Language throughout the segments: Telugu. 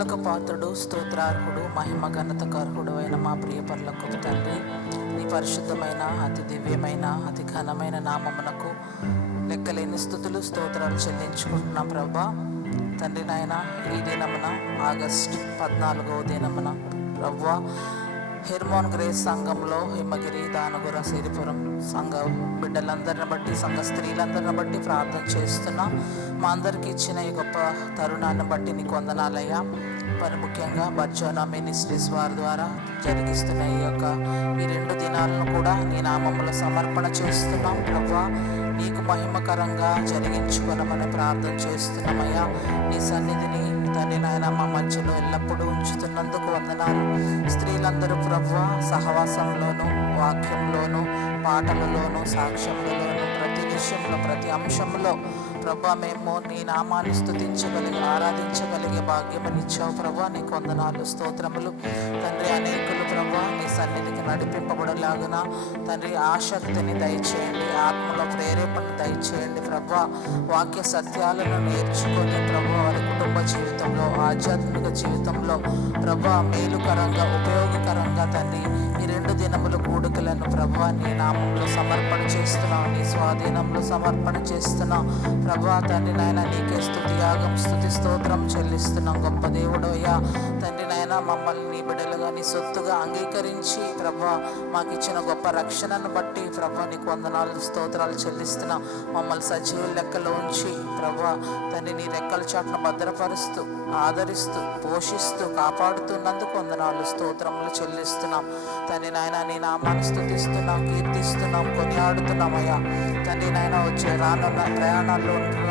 స్తుతులకు పాత్రుడు, స్తోత్రార్హుడు, మహిమ ఘనతకార్హుడు అయిన మా ప్రియ పరలోకపు తండ్రి, నీ పరిశుద్ధమైన అతి దివ్యమైన అతి ఘనమైన నామమునకు లెక్కలేని స్తుతులు స్తోత్రాలు చెల్లించుకుంటున్నాం ప్రభా. తండ్రి నాయన, ఈ దినమున ఆగస్టు 14వ దినమున ప్రభా హెర్మోన్ గ్రేస్ సంఘంలో హిమగిరి, దానగుర, సిరిపురం సంఘ బిడ్డలందరిని బట్టి, సంఘ స్త్రీలందరిని బట్టి ప్రార్థన చేస్తున్నా. మా అందరికి ఇచ్చిన ఈ గొప్ప తరుణాన్ని బట్టి నీకు వందనాలయ్యా. మరి ముఖ్యంగా బర్జోనా మినిస్ట్రీస్ వారి ద్వారా జరిగిస్తున్న ఈ 2 దినాలను కూడా నీ నామములో సమర్పణ చేస్తున్నాం ప్రభా. నీకు మహిమకరంగా జరిగించుకోనమని ప్రార్థన చేస్తున్నామయ్యా. నీ సన్నిధిని తండ్రి నాయన మా మధ్యలో ఎల్లప్పుడూ ఉంచుతున్నందుకు వందనాలు. స్త్రీలందరూ ప్రభువా సహవాసంలోను, వాక్యంలోను, పాటలలోను, సాక్ష్యములలోను, ప్రతి విషయంలో, ప్రతి అంశంలో ప్రభా మేము నీ నామాన్ని స్తుతించగలిగి ఆరాధించగలిగే భాగ్యమనిచ్చావు ప్రభా. నీకు వందనాలు, స్తోత్రములు తండ్రి. అనేకులు ప్రభా నీ సన్నిధికి నడిపింపబడలాగున తండ్రి ఆసక్తిని దయచేయండి, ఆత్మలో ప్రేరేపణ దయచేయండి ప్రభా. వాక్య సత్యాలను నేర్చుకొని ప్రభా వారి కుటుంబ జీవితంలో, ఆధ్యాత్మిక జీవితంలో ప్రభా మేలుకరంగా, ఉపయోగకరంగా తండ్రి ఈ 2 దినముల కూడికలను ప్రభా నీ నామంలో సమర్పణ చేస్తున్నాం, నీ స్వాధీనంలో సమర్పణ చేస్తున్నాం ప్రభా. తండ్రి నాయన నీకే స్తుతి యాగం, స్తుతి స్తోత్రం చెల్లిస్తున్నాం. గొప్ప దేవుడయ్యా తండ్రి నాయన, మమ్మల్ని నీ బిడ్డలుగా, నీ సొత్తుగా అంగీకరించి ప్రభా మాకు ఇచ్చిన గొప్ప రక్షణను బట్టి ప్రభా నీకు వందనాలు, స్తోత్రాలు చెల్లిస్తున్నాం. మమ్మల్ని సజీవ లెక్కలో ఉంచి ప్రభా తండ్రి నీ రెక్కల చాటును భద్రపరుస్తూ, ఆదరిస్తూ, పోషిస్తూ, కాపాడుతున్నందుకు వందనాలు, స్తోత్రములు చెల్లిస్తున్నాం తండ్రి నాయన. నీ నామాన్ని స్తుతిస్తున్నాం, కీర్తిస్తున్నాం, కొనియాడుతున్నామయ్యా తండ్రి నాయన. వచ్చే రానున్న ప్రయాణాల్లో ఉంటున్న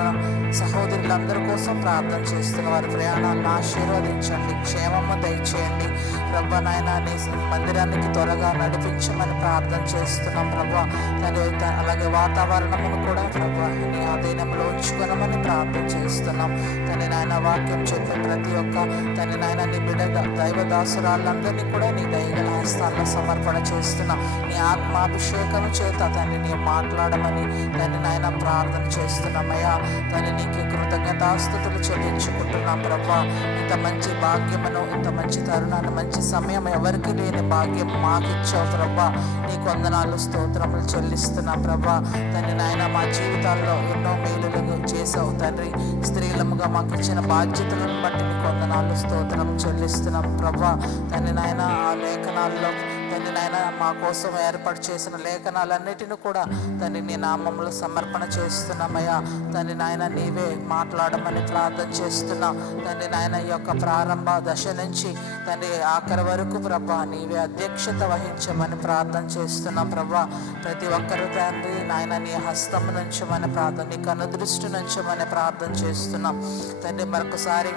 సహోదరులందరి కోసం ప్రార్థన చేస్తున్న వారి ప్రయాణాలను ఆశీర్వదించండి, క్షేమము దయచేయండి ప్రభా నాయన. నీ మందిరానికి త్వరగా నడిపించమని ప్రార్థన చేస్తున్నాం ప్రభా తండ్రి. అలాగే వాతావరణమును కూడా ప్రభా నీ ఆధీనంలో ఉంచుకోనమని ప్రార్థన చేస్తున్నాం తండ్రి నాయన. వాక్యం చెప్పే ప్రతి ఒక్క తండ్రి నాయన నీ బిడ్డ దైవదాసురాళ్ళందరినీ కూడా నీ దయగల హస్తాల్లో సమర్పణ చేస్తున్నాం. నీ ఆత్మాభిషేకం చేత తండ్రి నీ మాట్లాడమని తండ్రి నాయన ప్రార్థన చేస్తున్నామయ్యా తండ్రి. నీకు కృతజ్ఞతాస్తుతులు చెల్లించుకుంటున్నాం ప్రభా. ఇంత మంచి భాగ్యమును, ఇంత మంచి తరుణాన్ని, మంచి సమయం ఎవరికి లేని భాగ్యం మాకు ఇచ్చావు ప్రభా. నీకు వందనాలు, స్తోత్రములు చెల్లిస్తున్నాం ప్రభా తండ్రి నాయన. మా జీవితాల్లో ఎన్నో మేలులు చేసావు తండ్రి. స్త్రీలముగా మాకు ఇచ్చిన బాధ్యతలను బట్టి నీకు వందనాలు, స్తోత్రం చెల్లిస్తున్నాం ప్రభా తండ్రి నాయన. ఆ లేఖనాల్లో తండ్రి నాయన మా కోసం ఏర్పాటు చేసిన లేఖనాలన్నిటిని కూడా తండ్రి నీ నామంలో సమర్పణ చేస్తున్నామయ్యా తండ్రి నాయన. నీవే మాట్లాడమని ప్రార్థన చేస్తున్నాం తండ్రి నాయన. ఈ యొక్క ప్రారంభ దశ నుంచి తండ్రి ఆఖరి వరకు ప్రభా నీవే అధ్యక్షత వహించమని ప్రార్థన చేస్తున్నాం ప్రభా. ప్రతి ఒక్కరు తండ్రి నాయన నీ హస్తం నుంచమని ప్రార్థన, నీ కనుదృష్టి నుంచమని ప్రార్థన చేస్తున్నాం తండ్రి. మరొకసారి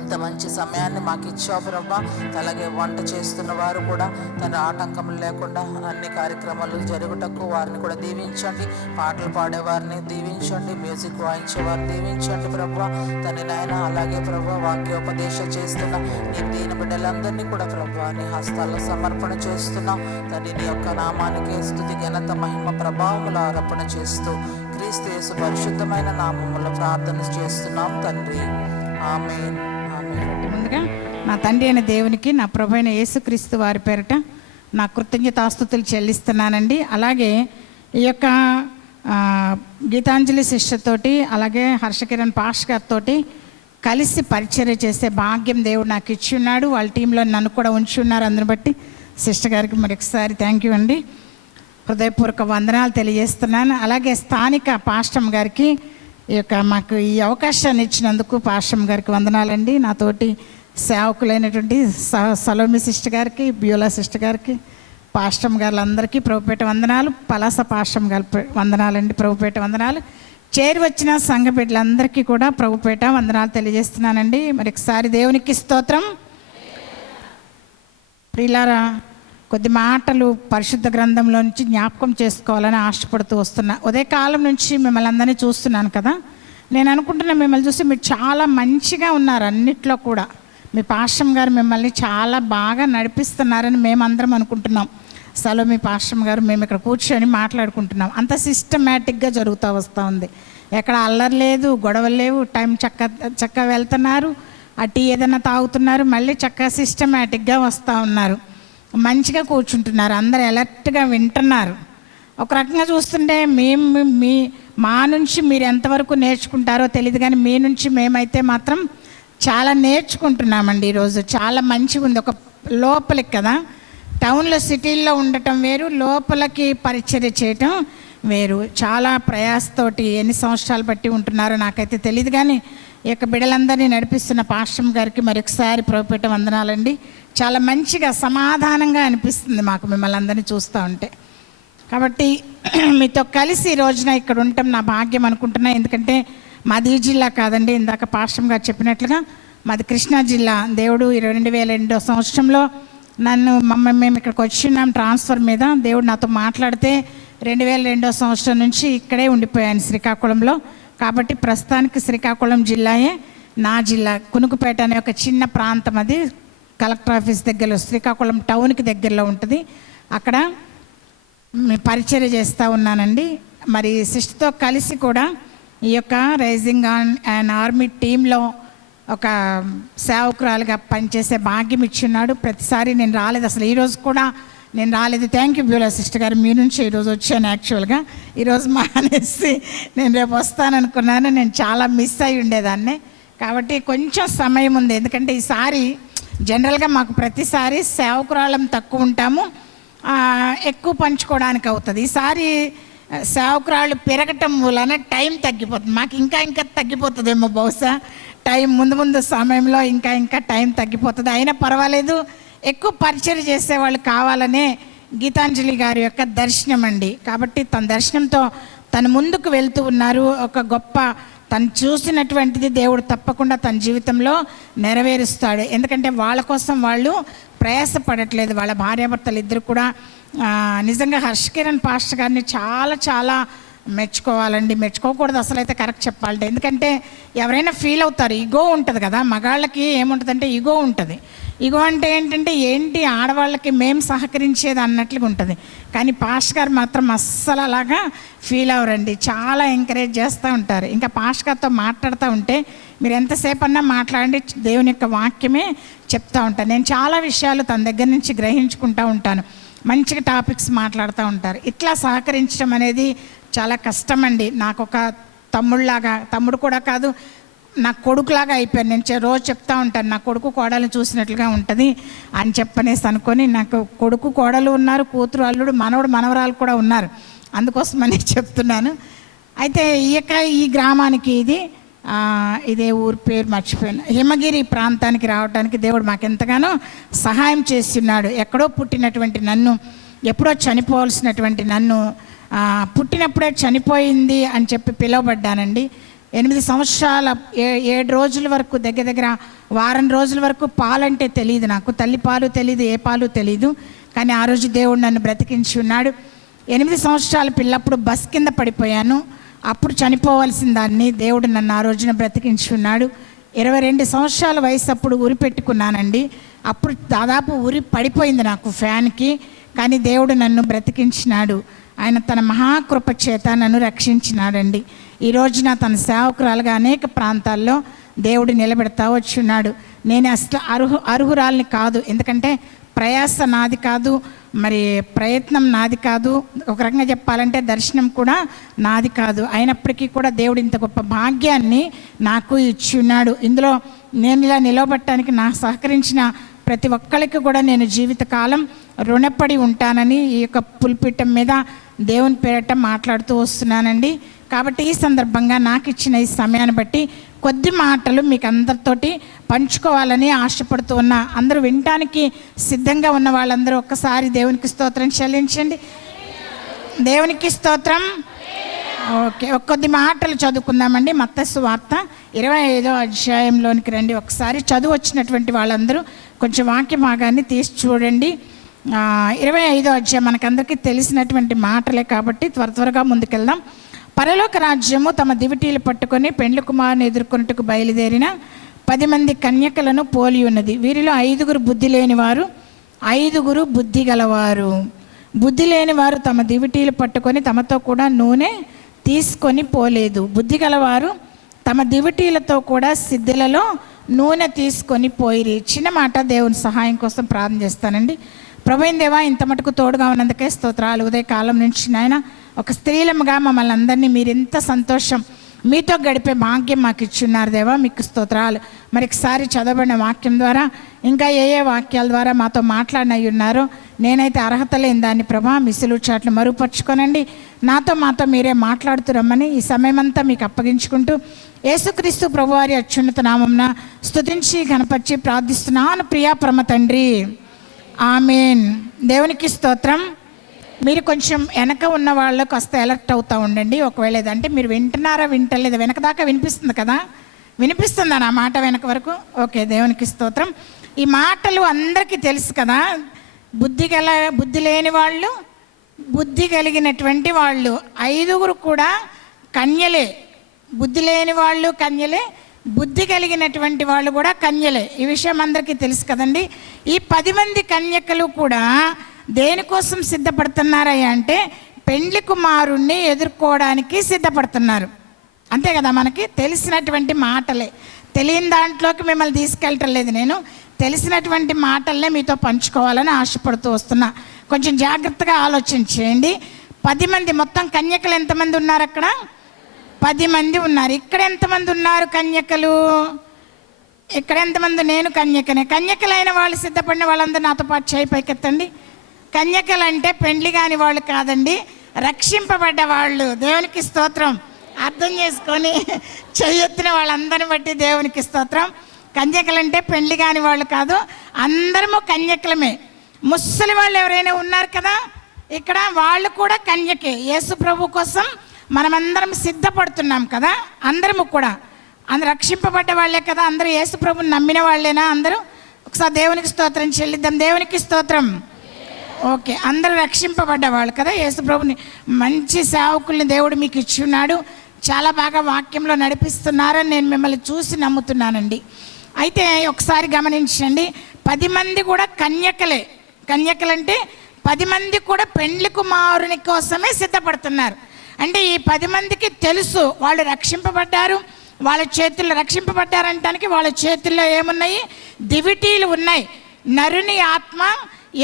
ఇంత మంచి సమయాన్ని మాకు ఇచ్చావు ప్రభా. అలాగే వంట చేస్తున్న వారు కూడా తన ఆటంకములు లేకుండా అన్ని కార్యక్రమాలు జరుగుటకు వారిని కూడా దీవించండి. పాటలు పాడేవారిని దీవించండి, మ్యూజిక్ వాయించేవారిని దీవించండి ప్రభా తన నాయన. అలాగే ప్రభా వాక్యోపదేశం చేస్తున్న నీ దీన బిడ్డలందరినీ కూడా ప్రభా నీ హస్తాల్లో సమర్పణ చేస్తున్నాం తండ్రి. నీ యొక్క నామానికి స్తుతి, ఘనత, మహిమ, ప్రభావములు ఆరోపణ చేస్తూ క్రీస్తు యేసు పరిశుద్ధమైన నామములో ప్రార్థన చేస్తున్నాం తండ్రి. ఆమేన్. ముందుగా నా తండ్రి అయిన దేవునికి, నా ప్రభు అయిన యేసుక్రీస్తు వారి పేరిట నా కృతజ్ఞతాస్తుతులు చెల్లిస్తున్నానండి. అలాగే ఈ యొక్క గీతాంజలి శిష్యతోటి, అలాగే హర్షకిరణ్ పాష్ గారితో కలిసి పరిచర్య చేసే భాగ్యం దేవుడు నాకు ఇచ్చి ఉన్నాడు. వాళ్ళ టీంలో నన్ను కూడా ఉంచి ఉన్నారు. అందుని బట్టి సిస్టర్ గారికి మరొకసారి థ్యాంక్ యూ అండి, హృదయపూర్వక వందనాలు తెలియజేస్తున్నాను. అలాగే స్థానిక పాస్టమ్ గారికి మాకు ఈ అవకాశాన్ని ఇచ్చినందుకు పాస్టమ్ గారికి వందనాలండి. నాతోటి సేవకులైనటువంటి సలోమి సిస్టర్ గారికి, బ్యూలా సిస్టర్ గారికి, పాస్టమ్ గారులందరికీ ప్రభుపేట వందనాలు. పలాస పాస్టమ్ గారి వందనాలండి, ప్రభుపేట వందనాలు. చేరి వచ్చిన సంఘ బిడ్డలందరికీ కూడా ప్రభుపేట వందనాలు తెలియజేస్తున్నానండి. మరి ఒకసారి దేవునికి స్తోత్రం. ప్రియులారా, కొద్ది మాటలు పరిశుద్ధ గ్రంథంలో నుంచి జ్ఞాపకం చేసుకోవాలని ఆశపడుతూ వస్తున్నా. ఉదయకాలం నుంచి మిమ్మల్ని అందరినీ చూస్తున్నాను కదా. నేను అనుకుంటున్నా మిమ్మల్ని చూసి మీరు చాలా మంచిగా ఉన్నారు అన్నిట్లో కూడా. మీ పాస్టమ్ గారు మిమ్మల్ని చాలా బాగా నడిపిస్తున్నారని మేమందరం అనుకుంటున్నాం. సలోమి పాస్టమ్ గారు మేము ఇక్కడ కూర్చొని మాట్లాడుకుంటున్నాం. అంత సిస్టమేటిక్గా జరుగుతూ వస్తూ ఉంది. ఎక్కడ అల్లరి లేదు, గొడవలు లేవు, టైం చక్క వెళ్తున్నారు. ఆ టీ ఏదైనా తాగుతున్నారు, మళ్ళీ చక్కగా సిస్టమేటిక్గా వస్తూ ఉన్నారు, మంచిగా కూర్చుంటున్నారు, అందరు అలర్ట్గా వింటున్నారు. ఒక రకంగా చూస్తుంటే మా నుంచి మీరు ఎంతవరకు నేర్చుకుంటారో తెలియదు, కానీ మీ నుంచి మేమైతే మాత్రం చాలా నేర్చుకుంటున్నామండి. ఈరోజు చాలా మంచిగా ఉంది. ఒక లోపలికి కదా, టౌన్లో సిటీల్లో ఉండటం వేరు, లోపలికి పరిచర్య చేయటం వేరు. చాలా ప్రయాసతోటి ఎన్ని సంవత్సరాలు బట్టి ఉంటున్నారో నాకైతే తెలియదు, కానీ ఈ యొక్క బిడ్డలందరినీ నడిపిస్తున్న పాస్టర్ గారికి మరొకసారి ప్రభుపేట వందనాలండి. చాలా మంచిగా సమాధానంగా అనిపిస్తుంది మాకు మిమ్మల్ని అందరినీ చూస్తూ ఉంటే. కాబట్టి మీతో కలిసి ఈ రోజున ఇక్కడ ఉండటం నా భాగ్యం అనుకుంటున్నా. ఎందుకంటే మాది ఈ జిల్లా కాదండి, ఇందాక పాస్టర్ గారు చెప్పినట్లుగా మాది కృష్ణా జిల్లా. దేవుడు 2002 సంవత్సరంలో మేము ఇక్కడికి వచ్చినాం ట్రాన్స్ఫర్ మీద. దేవుడు నాతో మాట్లాడితే 2002 సంవత్సరం నుంచి ఇక్కడే ఉండిపోయాను శ్రీకాకుళంలో. కాబట్టి ప్రస్తుతానికి శ్రీకాకుళం జిల్లాయే నా జిల్లా. కునుకుపేట అనే ఒక చిన్న ప్రాంతం, అది కలెక్టర్ ఆఫీస్ దగ్గరలో, శ్రీకాకుళం టౌన్కి దగ్గరలో ఉంటుంది. అక్కడ పరిచర్య చేస్తూ ఉన్నానండి. మరి సిస్టర్తో కలిసి కూడా ఈ యొక్క రైజింగ్ ఆన్ అండ్ ఆర్మీ టీంలో ఒక సేవకురాలుగా పనిచేసే భాగ్యం ఇచ్చున్నాడు. ప్రతిసారి నేను రాలేదు, అసలు ఈరోజు కూడా నేను రాలేదు. థ్యాంక్ యూ బ్యూలా సిస్టర్ గారు, మీ నుంచి ఈరోజు వచ్చాను. యాక్చువల్గా ఈరోజు మానేసి నేను రేపు వస్తాననుకున్నాను. నేను చాలా మిస్ అయి ఉండేదాన్ని, కాబట్టి కొంచెం సమయం ఉంది. ఎందుకంటే ఈసారి జనరల్గా మాకు ప్రతిసారి సేవకురాళ్ళం తక్కువ ఉంటాము, ఎక్కువ పంచుకోవడానికి అవుతుంది. ఈసారి సేవకురాళ్ళు పెరగటం వలన టైం తగ్గిపోతుంది. మాకు ఇంకా తగ్గిపోతుందేమో బహుశా టైం, ముందు సమయంలో ఇంకా టైం తగ్గిపోతుంది. అయినా పర్వాలేదు, ఎక్కువ పరిచయం చేసేవాళ్ళు కావాలనే గీతాంజలి గారి యొక్క దర్శనం అండి. కాబట్టి తన దర్శనంతో తను ముందుకు వెళ్తూ ఉన్నారు. ఒక గొప్ప తను చూసినటువంటిది దేవుడు తప్పకుండా తన జీవితంలో నెరవేరుస్తాడు. ఎందుకంటే వాళ్ళ కోసం వాళ్ళు ప్రయాసపడట్లేదు. వాళ్ళ భార్యాభర్తలు ఇద్దరు కూడా నిజంగా హర్షకిరణ్ పాస్టర్ గారిని చాలా మెచ్చుకోవాలండి. మెచ్చుకోకూడదు అసలు అయితే, కరెక్ట్ చెప్పాలంటే. ఎందుకంటే ఎవరైనా ఫీల్ అవుతారు, ఈగో ఉంటుంది కదా. మగాళ్ళకి ఏముంటుందంటే ఈగో ఉంటుంది. ఈగో అంటే ఏంటి ఆడవాళ్ళకి మేము సహకరించేది అన్నట్లుగా ఉంటుంది. కానీ పాస్టర్ గారు మాత్రం అస్సలు అలాగా ఫీల్ అవ్వరండి, చాలా ఎంకరేజ్ చేస్తూ ఉంటారు. ఇంకా పాస్టర్ గారితో మాట్లాడుతూ ఉంటే మీరు ఎంతసేపు అన్నా మాట్లాడండి, దేవుని యొక్క వాక్యమే చెప్తూ ఉంటాను. నేను చాలా విషయాలు తన దగ్గర నుంచి గ్రహించుకుంటూ ఉంటాను. మంచిగా టాపిక్స్ మాట్లాడుతూ ఉంటారు. ఇట్లా సహకరించడం అనేది చాలా కష్టం అండి. నాకు ఒక తమ్ముడు కూడా కాదు, నా కొడుకులాగా అయిపోయాను. నేను రోజు చెప్తా ఉంటాను, నా కొడుకు కోడలు చూసినట్లుగా ఉంటుంది అని చెప్పనేసి అనుకొని, నాకు కొడుకు కోడలు ఉన్నారు, కూతురు అల్లుడు మనవడు మనవరాలు కూడా ఉన్నారు. అందుకోసమని చెప్తున్నాను. అయితే ఈ గ్రామానికి ఇదే ఊరి పేరు మర్చిపోయాను, హిమగిరి ప్రాంతానికి రావడానికి దేవుడు మాకెంతగానో సహాయం చేస్తున్నాడు. ఎక్కడో పుట్టినటువంటి నన్ను, ఎప్పుడో చనిపోవాల్సినటువంటి నన్ను పుట్టినప్పుడే చనిపోయింది అని చెప్పి పిలువబడ్డానండి. 8 సంవత్సరాల 7 రోజుల వరకు, దగ్గర వారం రోజుల వరకు పాలంటే తెలియదు నాకు, తల్లి పాలు తెలియదు, ఏ పాలు తెలియదు. కానీ ఆ రోజు దేవుడు నన్ను బ్రతికించి ఉన్నాడు. 8 సంవత్సరాల పిల్లప్పుడు బస్ కింద పడిపోయాను. అప్పుడు చనిపోవాల్సిన దాన్ని దేవుడు నన్ను ఆ రోజున బ్రతికించి ఉన్నాడు. 22 సంవత్సరాల వయసు అప్పుడు ఉరి పెట్టుకున్నానండి. అప్పుడు దాదాపు ఉరి పడిపోయింది నాకు ఫ్యాన్కి. కానీ దేవుడు నన్ను బ్రతికించినాడు. ఆయన తన మహాకృప చేత నన్ను రక్షించినాడండి. ఈ రోజున తన సేవకురాలుగా అనేక ప్రాంతాల్లో దేవుడు నిలబెడతా వచ్చున్నాడు. నేను అసలు అర్హురాల్ని కాదు, ఎందుకంటే ప్రయాస నాది కాదు, మరి ప్రయత్నం నాది కాదు, ఒక రకంగా చెప్పాలంటే దర్శనం కూడా నాది కాదు. అయినప్పటికీ కూడా దేవుడు ఇంత గొప్ప భాగ్యాన్ని నాకు ఇచ్చి ఉన్నాడు. ఇందులో నేను ఇలా నిలబడటానికి నాకు సహకరించిన ప్రతి ఒక్కరికి కూడా నేను జీవితకాలం రుణపడి ఉంటానని ఈ యొక్క పుల్పిటం మీద దేవుని పేరట మాట్లాడుతూ వస్తున్నానండి. కాబట్టి ఈ సందర్భంగా నాకు ఇచ్చిన ఈ సమయాన్ని బట్టి కొద్ది మాటలు మీకు అందరితోటి పంచుకోవాలని ఆశపడుతూ ఉన్నా. అందరూ వినటానికి సిద్ధంగా ఉన్న వాళ్ళందరూ ఒక్కసారి దేవునికి స్తోత్రం చెల్లించండి. దేవునికి స్తోత్రం. ఓకే, కొద్ది మాటలు చదువుకుందామండి. మత్తయి సువార్త 25వ అధ్యాయంలోనికి రండి. ఒకసారి చదువు వచ్చినటువంటి వాళ్ళందరూ కొంచెం వాక్య భాగాన్ని తీసి చూడండి. 25వ అధ్యాయం మనకందరికీ తెలిసినటువంటి మాటలే కాబట్టి త్వరగా ముందుకెళ్దాం. పరలోక రాజ్యము తమ దివిటీలు పట్టుకొని పెండ్లి కుమారుని ఎదుర్కొన్నట్టుకు బయలుదేరిన 10 మంది కన్యకలను పోలి ఉన్నది. వీరిలో 5 బుద్ధి లేనివారు, 5 బుద్ధి గలవారు. బుద్ధి లేనివారు తమ దివిటీలు పట్టుకొని తమతో కూడా నూనె తీసుకొని పోలేదు. బుద్ధి గలవారు తమ దివిటీలతో కూడా సిద్ధులలో నూనె తీసుకొని పోయిరి. చిన్న మాట, దేవుని సహాయం కోసం ప్రార్థన చేస్తానండి. ప్రభువైన దేవా, ఇంత మటుకు తోడుగా ఉన్నందుకే స్తోత్రాలు. ఉదయ కాలం నుంచి నాయన ఒక స్త్రీలముగా మమ్మల్ని అందరినీ మీరు ఎంత సంతోషం మీతో గడిపే భాగ్యం మాకు ఇచ్చున్నారు దేవా, మీకు స్తోత్రాలు. మరొకసారి చదవబడిన వాక్యం ద్వారా ఇంకా ఏ వాక్యాల ద్వారా మాతో మాట్లాడినై ఉన్నారో నేనైతే అర్హత లేని దాన్ని ప్రభా మిసులు చాట్లు మరుగుపరుచుకోనండి. మాతో మీరే మాట్లాడుతురమ్మని ఈ సమయమంతా మీకు అప్పగించుకుంటూ యేసుక్రీస్తు ప్రభువారి అత్యున్నత నామమున స్తుతించి గణపరిచి ప్రార్థిస్తున్నాను ప్రియా పరమ తండ్రి, ఆమేన్. దేవునికి స్తోత్రం. మీరు కొంచెం వెనక ఉన్న వాళ్ళకు కాస్త అలర్ట్ అవుతూ ఉండండి. ఒకవేళ ఏదంటే మీరు వింటున్నారా వింటలేదా, వెనక దాకా వినిపిస్తుంది కదా, వినిపిస్తుందా నా మాట వెనక వరకు? ఓకే, దేవునికి స్తోత్రం. ఈ మాటలు అందరికీ తెలుసు కదా. బుద్ధి లేని వాళ్ళు, బుద్ధి కలిగినటువంటి వాళ్ళు, 5 కూడా కన్యలే. బుద్ధి లేని వాళ్ళు కన్యలే, బుద్ధి కలిగినటువంటి వాళ్ళు కూడా కన్యలే. ఈ విషయం అందరికీ తెలుసు కదండి. ఈ 10 మంది కన్యకలు కూడా దేనికోసం సిద్ధపడుతున్నారయ్యా అంటే పెండ్లి కుమారుణ్ణి ఎదుర్కోవడానికి సిద్ధపడుతున్నారు. అంతే కదా, మనకి తెలిసినటువంటి మాటలే. తెలియని దాంట్లోకి మిమ్మల్ని తీసుకెళ్ళటం లేదు, నేను తెలిసినటువంటి మాటలనే మీతో పంచుకోవాలని ఆశపడుతూ వస్తున్నా. కొంచెం జాగ్రత్తగా ఆలోచన చేయండి. 10 మంది, మొత్తం కన్యకలు ఎంతమంది ఉన్నారు అక్కడ? 10 మంది ఉన్నారు. ఇక్కడ ఎంతమంది ఉన్నారు కన్యకలు? ఇక్కడ ఎంతమంది? నేను కన్యకనే. కన్యకలైన వాళ్ళు, సిద్ధపడిన వాళ్ళందరూ నాతో పాటు చేయి పైకెత్తండి. కన్యకలు అంటే పెండ్లి కాని వాళ్ళు కాదండి, రక్షింపబడ్డ వాళ్ళు. దేవునికి స్తోత్రం. అర్థం చేసుకొని చెయ్యెత్తిన వాళ్ళందరిని బట్టి దేవునికి స్తోత్రం. కన్యకలు అంటే పెండ్లి కాని వాళ్ళు కాదు, అందరము కన్యకలమే. ముసలి వాళ్ళు ఎవరైనా ఉన్నారు కదా ఇక్కడ, వాళ్ళు కూడా కన్యకే. యేసు ప్రభు కోసం మనమందరం సిద్ధపడుతున్నాం కదా, అందరము కూడా. అందరు రక్షింపబడ్డ వాళ్ళే కదా, అందరూ యేసు ప్రభుని నమ్మిన వాళ్ళేనా? అందరూ ఒకసారి దేవునికి స్తోత్రం చెల్లిద్దాం. దేవునికి స్తోత్రం. ఓకే, అందరూ రక్షింపబడ్డ వాళ్ళు కదా. యేసు ప్రభుని మంచి సేవకుల్ని దేవుడు మీకు ఇచ్చి ఉన్నాడు. చాలా బాగా వాక్యంలో నడిపిస్తున్నారని నేను మిమ్మల్ని చూసి నమ్ముతున్నానండి. అయితే ఒకసారి గమనించండి, 10 మంది కూడా కన్యకలే. కన్యకలంటే 10 మంది కూడా పెండ్లి కుమారుని కోసమే సిద్ధపడుతున్నారు. అంటే ఈ 10 మందికి తెలుసు వాళ్ళు రక్షింపబడ్డారు. వాళ్ళ చేతుల్లో రక్షింపబడ్డారంటానికి వాళ్ళ చేతుల్లో ఏమున్నాయి? దివిటీలు ఉన్నాయి. నరుని ఆత్మ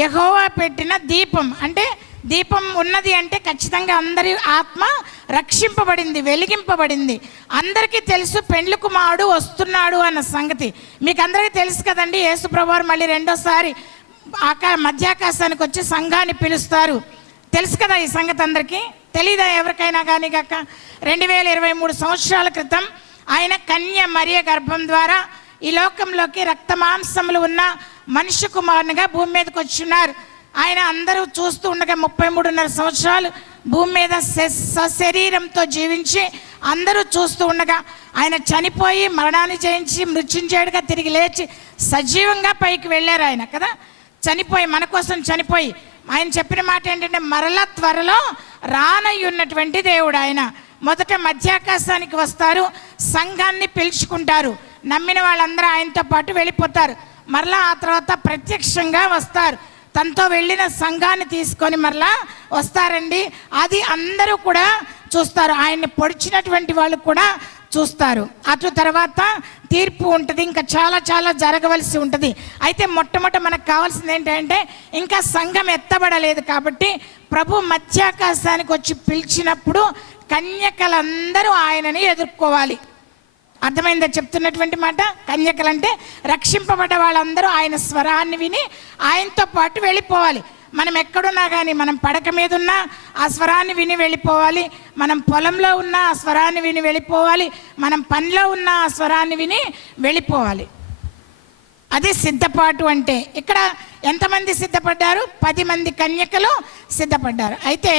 యెహోవా పెట్టిన దీపం. అంటే దీపం ఉన్నది అంటే ఖచ్చితంగా అందరి ఆత్మ రక్షింపబడింది, వెలిగింపబడింది. అందరికీ తెలుసు పెండ్లి కుమారుడు వస్తున్నాడు అన్న సంగతి. మీకు అందరికీ తెలుసు కదండి. యేసు ప్రభువారు మళ్ళీ రెండోసారి మధ్యాకాశానికి వచ్చి సంఘాన్ని పిలుస్తారు. తెలుసు కదా ఈ సంగతి అందరికీ? తెలీదా ఎవరికైనా కానీ? కాక 2023 సంవత్సరాల క్రితం ఆయన కన్య మరియ గర్భం ద్వారా ఈ లోకంలోకి రక్తమాంసములు ఉన్న మనుష్య కుమారునిగా భూమి మీదకి వచ్చున్నారు. ఆయన అందరూ చూస్తూ ఉండగా 33.5 సంవత్సరాలు భూమి మీద సశరీరంతో జీవించి అందరూ చూస్తూ ఉండగా ఆయన చనిపోయి మరణాన్ని జయించి మృత్యుంజయుడిగా తిరిగి లేచి సజీవంగా పైకి వెళ్ళారు ఆయన కదా. చనిపోయి, మన కోసం చనిపోయి, ఆయన చెప్పిన మాట ఏంటంటే మరలా త్వరలో రానయ్యున్నటువంటి దేవుడు ఆయన. మొదట మధ్యాకాశానికి వస్తారు, సంఘాన్ని పిలుచుకుంటారు, నమ్మిన వాళ్ళందరూ ఆయనతో పాటు వెళ్ళిపోతారు. మరలా ఆ తర్వాత ప్రత్యక్షంగా వస్తారు, తనతో వెళ్ళిన సంఘాన్ని తీసుకొని మరలా వస్తారండి. అది అందరూ కూడా చూస్తారు, ఆయన్ని పొడిచినటువంటి వాళ్ళు కూడా చూస్తారు. అటు తర్వాత తీర్పు ఉంటుంది, ఇంకా చాలా చాలా జరగవలసి ఉంటుంది. అయితే మొట్టమొదట మనకు కావాల్సింది ఏంటంటే ఇంకా సంఘం ఎత్తబడలేదు కాబట్టి ప్రభు మధ్యాకాశానికి వచ్చి పిలిచినప్పుడు కన్యకలందరూ ఆయనని ఎదుర్కోవాలి. అర్థమైందా చెప్తున్నటువంటి మాట? కన్యకలంటే రక్షింపబడ్డ వాళ్ళందరూ ఆయన స్వరాన్ని విని ఆయనతో పాటు వెళ్ళిపోవాలి. మనం ఎక్కడున్నా కానీ, మనం పడక మీద ఉన్నా ఆ స్వరాన్ని విని వెళ్ళిపోవాలి, మనం పొలంలో ఉన్నా ఆ స్వరాన్ని విని వెళ్ళిపోవాలి, మనం పనిలో ఉన్న ఆ స్వరాన్ని విని వెళ్ళిపోవాలి. అదే సిద్ధపాటు అంటే. ఇక్కడ ఎంతమంది సిద్ధపడ్డారు? 10 మంది కన్యకలు సిద్ధపడ్డారు. అయితే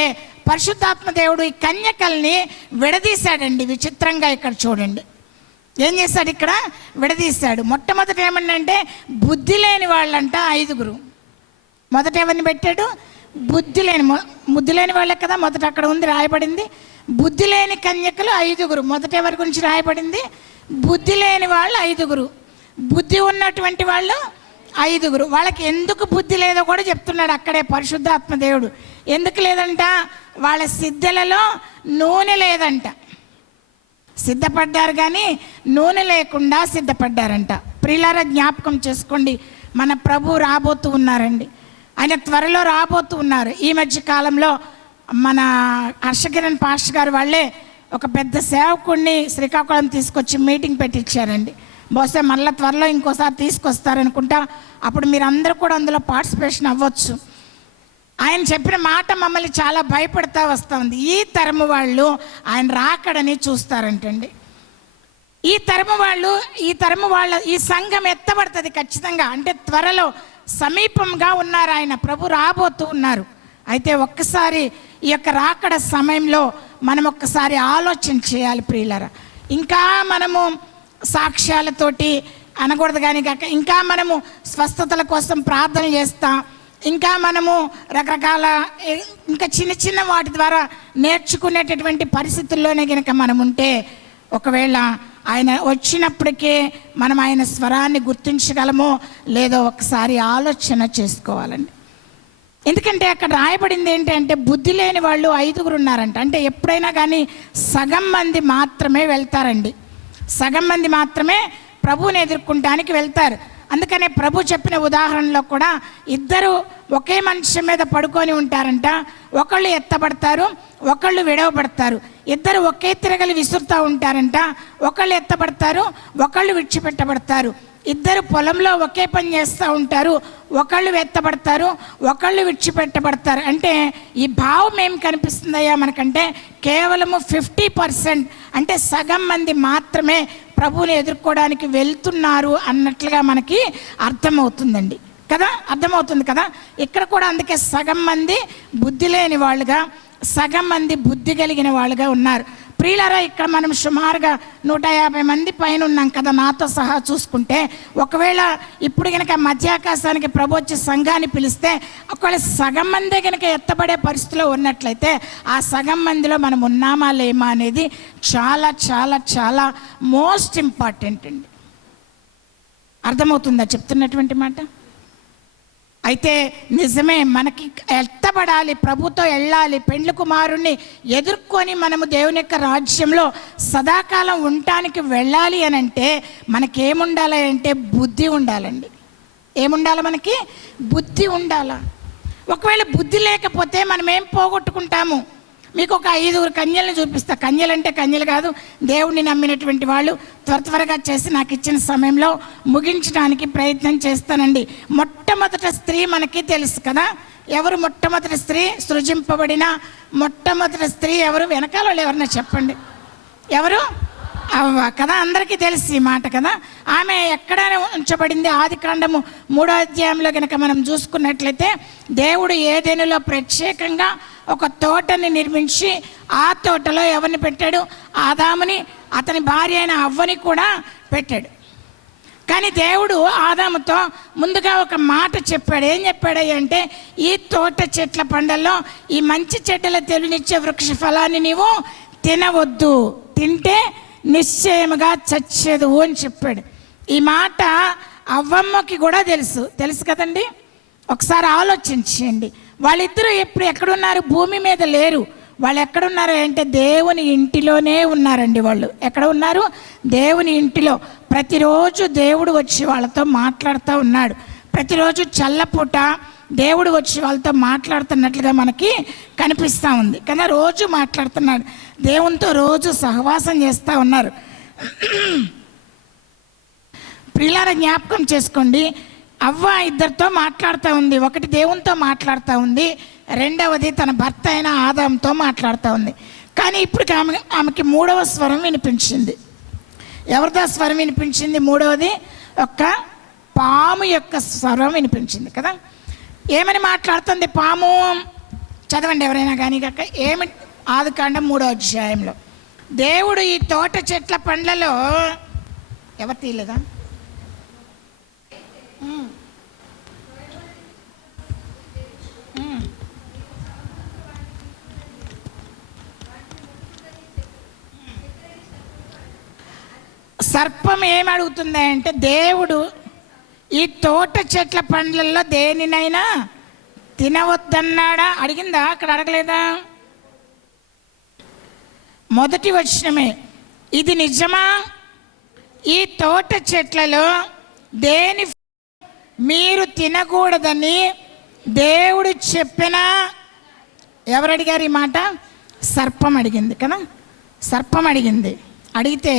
పరిశుద్ధాత్మ దేవుడు ఈ కన్యకల్ని విడదీశాడండి. విచిత్రంగా ఇక్కడ చూడండి ఏం చేశాడు, ఇక్కడ విడదీశాడు. మొట్టమొదట ఏమంటే బుద్ధి లేని వాళ్ళంట 5. మొదట ఎవరిని పెట్టాడు? బుద్ధి లేని వాళ్ళే కదా మొదట అక్కడ ఉంది రాయబడింది. బుద్ధి లేని కన్యకలు 5. మొదట ఎవరి గురించి రాయబడింది? బుద్ధి లేని వాళ్ళు 5. బుద్ధి ఉన్నటువంటి వాళ్ళు 5. వాళ్ళకి ఎందుకు బుద్ధి లేదో కూడా చెప్తున్నాడు అక్కడే పరిశుద్ధాత్మ దేవుడు. ఎందుకు లేదంట? వాళ్ళ సిద్ధలలో నూనె లేదంట. సిద్ధపడ్డారు కానీ నూనె లేకుండా సిద్ధపడ్డారంట. ప్రియులారా జ్ఞాపకం చేసుకోండి, మన ప్రభు రాబోతూ ఉన్నారండి. ఆయన త్వరలో రాబోతూ ఉన్నారు. ఈ మధ్య కాలంలో మన హర్షకిరణ్ పాస్టర్ గారు వాళ్ళే ఒక పెద్ద సేవకుడిని శ్రీకాకుళం తీసుకొచ్చి మీటింగ్ పెట్టించారండి. బహుశా మళ్ళీ త్వరలో ఇంకోసారి తీసుకొస్తారనుకుంటా. అప్పుడు మీరు అందరూ కూడా అందులో పార్టిసిపేషన్ అవ్వచ్చు. ఆయన చెప్పిన మాట మమ్మల్ని చాలా భయపడతా వస్తూ ఉంది. ఈ తరము వాళ్ళు ఆయన రాకడని చూస్తారంటండి. ఈ తరము వాళ్ళ ఈ సంఘం ఎత్తబడుతుంది ఖచ్చితంగా. అంటే త్వరలో సమీపంగా ఉన్నారు, ఆయన ప్రభు రాబోతూ ఉన్నారు. అయితే ఒక్కసారి ఈ యొక్క రాకడ సమయంలో మనం ఒక్కసారి ఆలోచన చేయాలి ప్రియులారా. ఇంకా మనము సాక్ష్యాలతోటి అనకూడదు కానీ కాక ఇంకా మనము స్వస్థతల కోసం ప్రార్థన చేస్తాం, ఇంకా మనము రకరకాల ఇంకా చిన్న చిన్న వాటి ద్వారా నేర్చుకునేటటువంటి పరిస్థితుల్లోనే కనుక మనం ఉంటే, ఒకవేళ ఆయన వచ్చినప్పటికే మనం ఆయన స్వరాన్ని గుర్తించగలమో లేదో ఒకసారి ఆలోచన చేసుకోవాలండి. ఎందుకంటే అక్కడ రాయబడింది ఏంటంటే బుద్ధి లేని వాళ్ళు 5 ఉన్నారంట. అంటే ఎప్పుడైనా కానీ సగం మంది మాత్రమే వెళ్తారండి, సగం మంది మాత్రమే ప్రభువుని ఎదుర్కొనడానికి వెళ్తారు. అందుకనే ప్రభు చెప్పిన ఉదాహరణలో కూడా 2 ఒకే మంచం మీద పడుకొని ఉంటారంట. ఒకళ్ళు ఎత్తబడతారు, ఒకళ్ళు విడవబడతారు. 2 ఒకే తిరగలి విసురుతూ ఉంటారంట. ఒకళ్ళు ఎత్తబడతారు, ఒకళ్ళు విడిచిపెట్టబడతారు. 2 పొలంలో ఒకే పని చేస్తూ ఉంటారు, ఒకళ్ళు ఎత్తబడతారు, ఒకళ్ళు విడిచిపెట్టబడతారు. అంటే ఈ భావం ఏం కనిపిస్తుందయ్యా మనకంటే కేవలము 50%, అంటే సగం మంది మాత్రమే ప్రభువుని ఎదుర్కోవడానికి వెళ్తున్నారు అన్నట్లుగా మనకి అర్థమవుతుందండి కదా, అర్థమవుతుంది కదా. ఇక్కడ కూడా అందుకే సగం మంది బుద్ధి లేని వాళ్ళుగా, సగం మంది బుద్ధి కలిగిన వాళ్ళుగా ఉన్నారు. ప్రియులారా, ఇక్కడ మనం సుమారుగా 150 మంది పైన ఉన్నాం కదా, నాతో సహా చూసుకుంటే. ఒకవేళ ఇప్పుడు కనుక మధ్యాకాశానికి ప్రభు వచ్చి సంఘాన్ని పిలిస్తే ఒకవేళ సగం మందే కనుక ఎత్తబడే పరిస్థితిలో ఉన్నట్లయితే ఆ సగం మందిలో మనం ఉన్నామా లేమా అనేది చాలా చాలా చాలా మోస్ట్ ఇంపార్టెంట్ అండి. అర్థమవుతుందా చెప్తున్నటువంటి మాట? అయితే నిజమే, మనకి ఎత్తబడాలి, ప్రభుతో వెళ్ళాలి, పెండ్లి కుమారుణ్ణి ఎదుర్కొని మనము దేవుని యొక్క రాజ్యంలో సదాకాలం ఉండటానికి వెళ్ళాలి అని అంటే మనకేముండాలి అంటే బుద్ధి ఉండాలండి. ఏముండాలి? మనకి బుద్ధి ఉండాలా. ఒకవేళ బుద్ధి లేకపోతే మనం ఏం పోగొట్టుకుంటాము? మీకు ఒక 5 కన్యలను చూపిస్తా. కన్యలు అంటే కన్యలు కాదు, దేవుణ్ణి నమ్మినటువంటి వాళ్ళు. త్వరగా చేసి నాకు ఇచ్చిన సమయంలో ముగించడానికి ప్రయత్నం చేస్తానండి. మొట్టమొదటి స్త్రీ మనకి తెలుసు కదా. ఎవరు మొట్టమొదటి స్త్రీ? సృజింపబడిన మొట్టమొదటి స్త్రీ ఎవరు? వెనకాల వాళ్ళు ఎవరన్నా చెప్పండి. ఎవరు? అవ్వ కదా, అందరికీ తెలిసి ఈ మాట కదా. ఆమె ఎక్కడ ఉంచబడింది? ఆదికాండము 3వ అధ్యాయంలో కనుక మనం చూసుకున్నట్లయితే దేవుడు ఏదెనులో ప్రత్యేకంగా ఒక తోటని నిర్మించి ఆ తోటలో ఎవరిని పెట్టాడు? ఆదాముని, అతని భార్య అయిన అవ్వని కూడా పెట్టాడు. కానీ దేవుడు ఆదాముతో ముందుగా ఒక మాట చెప్పాడు. ఏం చెప్పాడు అంటే, ఈ తోట చెట్ల పండ్లలో ఈ మంచి చెట్టుల తెలివినిచ్చే వృక్ష ఫలాన్ని నీవు తినవద్దు, తింటే నిశ్చయముగా చచ్చేదు అని చెప్పాడు. ఈ మాట అవ్వమ్మకి కూడా తెలుసు కదండి. ఒకసారి ఆలోచించండి. వాళ్ళిద్దరూ ఇప్పుడు ఎక్కడున్నారు? భూమి మీద లేరు. వాళ్ళు ఎక్కడున్నారు అంటే దేవుని ఇంటిలోనే ఉన్నారండి. వాళ్ళు ఎక్కడ ఉన్నారు? దేవుని ఇంటిలో. ప్రతిరోజు దేవుడు వచ్చి వాళ్ళతో మాట్లాడుతూ ఉన్నాడు. ప్రతిరోజు చల్లపూట దేవుడు వచ్చి వాళ్ళతో మాట్లాడుతున్నట్లుగా మనకి కనిపిస్తూ ఉంది కదా. రోజు మాట్లాడుతున్నాడు, దేవునితో రోజు సహవాసం చేస్తూ ఉన్నారు. ప్రియులారా, జ్ఞాపకం చేసుకోండి, అవ్వ 2తో మాట్లాడుతూ ఉంది. ఒకటి దేవునితో మాట్లాడుతూ ఉంది, రెండవది తన భర్త అయిన ఆదాంతో మాట్లాడుతూ ఉంది. కానీ ఇప్పుడు ఆమెకి 3వ స్వరం వినిపించింది. ఎవరిదో స్వరం వినిపించింది? 3వది ఒక పాము యొక్క స్వరం వినిపించింది కదా. ఏమని మాట్లాడుతుంది పాము? చదవండి ఎవరైనా కానీ కాక. ఏమి? ఆదికాండం 3వ అధ్యాయంలో దేవుడు ఈ తోట చెట్ల పండ్లలో ఎవరు తీయలేదా? సర్పం ఏమి అడుగుతుంది అంటే, దేవుడు ఈ తోట చెట్ల పండ్లలో దేనినైనా తినవద్దన్నాడా? అడిగిందా? అక్కడ అడగలేదా? మొదటి వచనమే, ఇది నిజమా? ఈ తోట చెట్లలో దేని మీరు తినకూడదని దేవుడు చెప్పినా, ఎవరు అడిగారు ఈ మాట? సర్పం అడిగింది కదా. సర్పం అడిగింది. అడిగితే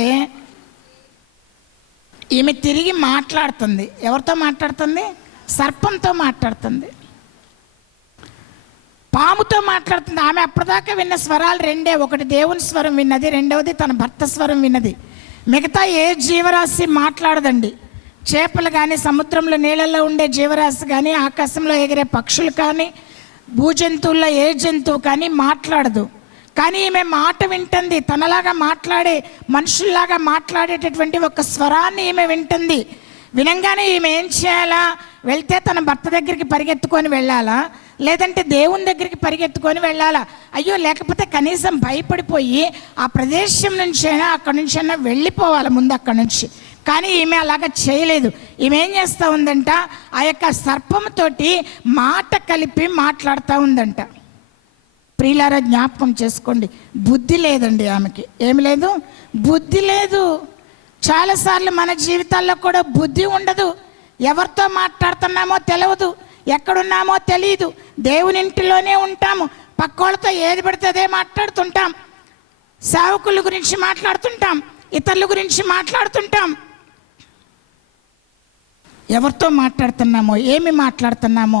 ఈమె తిరిగి మాట్లాడుతుంది. ఎవరితో మాట్లాడుతుంది? సర్పంతో మాట్లాడుతుంది, పాముతో మాట్లాడుతుంది. ఆమె అప్పటిదాకా విన్న స్వరాలు రెండే. ఒకటి దేవుని స్వరం విన్నది, రెండవది తన భర్త స్వరం విన్నది. మిగతా ఏ జీవరాశి మాట్లాడదండి. చేపలు కానీ, సముద్రంలో నీళ్ళల్లో ఉండే జీవరాశి కానీ, ఆకాశంలో ఎగిరే పక్షులు కానీ, భూజంతువుల్లో ఏ జంతువు కానీ మాట్లాడదు. కానీ ఈమె మాట వింటుంది. తనలాగా మాట్లాడే, మనుషుల్లాగా మాట్లాడేటటువంటి ఒక స్వరాన్ని ఈమె వింటుంది. వినంగానే ఈమె ఏం చేయాలా? వెళ్తే తన భర్త దగ్గరికి పరిగెత్తుకొని వెళ్ళాలా, లేదంటే దేవుని దగ్గరికి పరిగెత్తుకొని వెళ్ళాలా? అయ్యో, లేకపోతే కనీసం భయపడిపోయి ఆ ప్రదేశం నుంచైనా, అక్కడి నుంచైనా వెళ్ళిపోవాలి ముందు అక్కడి నుంచి. కానీ ఈమె అలాగా చేయలేదు. ఈమె ఏం చేస్తూ ఉందంట? ఆ యొక్క సర్పంతోటి మాట కలిపి మాట్లాడుతూ ఉందంట. ప్రియులారా, జ్ఞాపకం చేసుకోండి, బుద్ధి లేదండి ఆమెకి. ఏమి లేదు? బుద్ధి లేదు. చాలాసార్లు మన జీవితాల్లో కూడా బుద్ధి ఉండదు. ఎవరితో మాట్లాడుతున్నామో తెలియదు, ఎక్కడున్నామో తెలియదు. దేవుని ఇంటిలోనే ఉంటాము, పక్కోళ్ళతో ఏది పడితే అదే మాట్లాడుతుంటాం. సేవకుల గురించి మాట్లాడుతుంటాం, ఇతరుల గురించి మాట్లాడుతుంటాం. ఎవరితో మాట్లాడుతున్నామో, ఏమి మాట్లాడుతున్నామో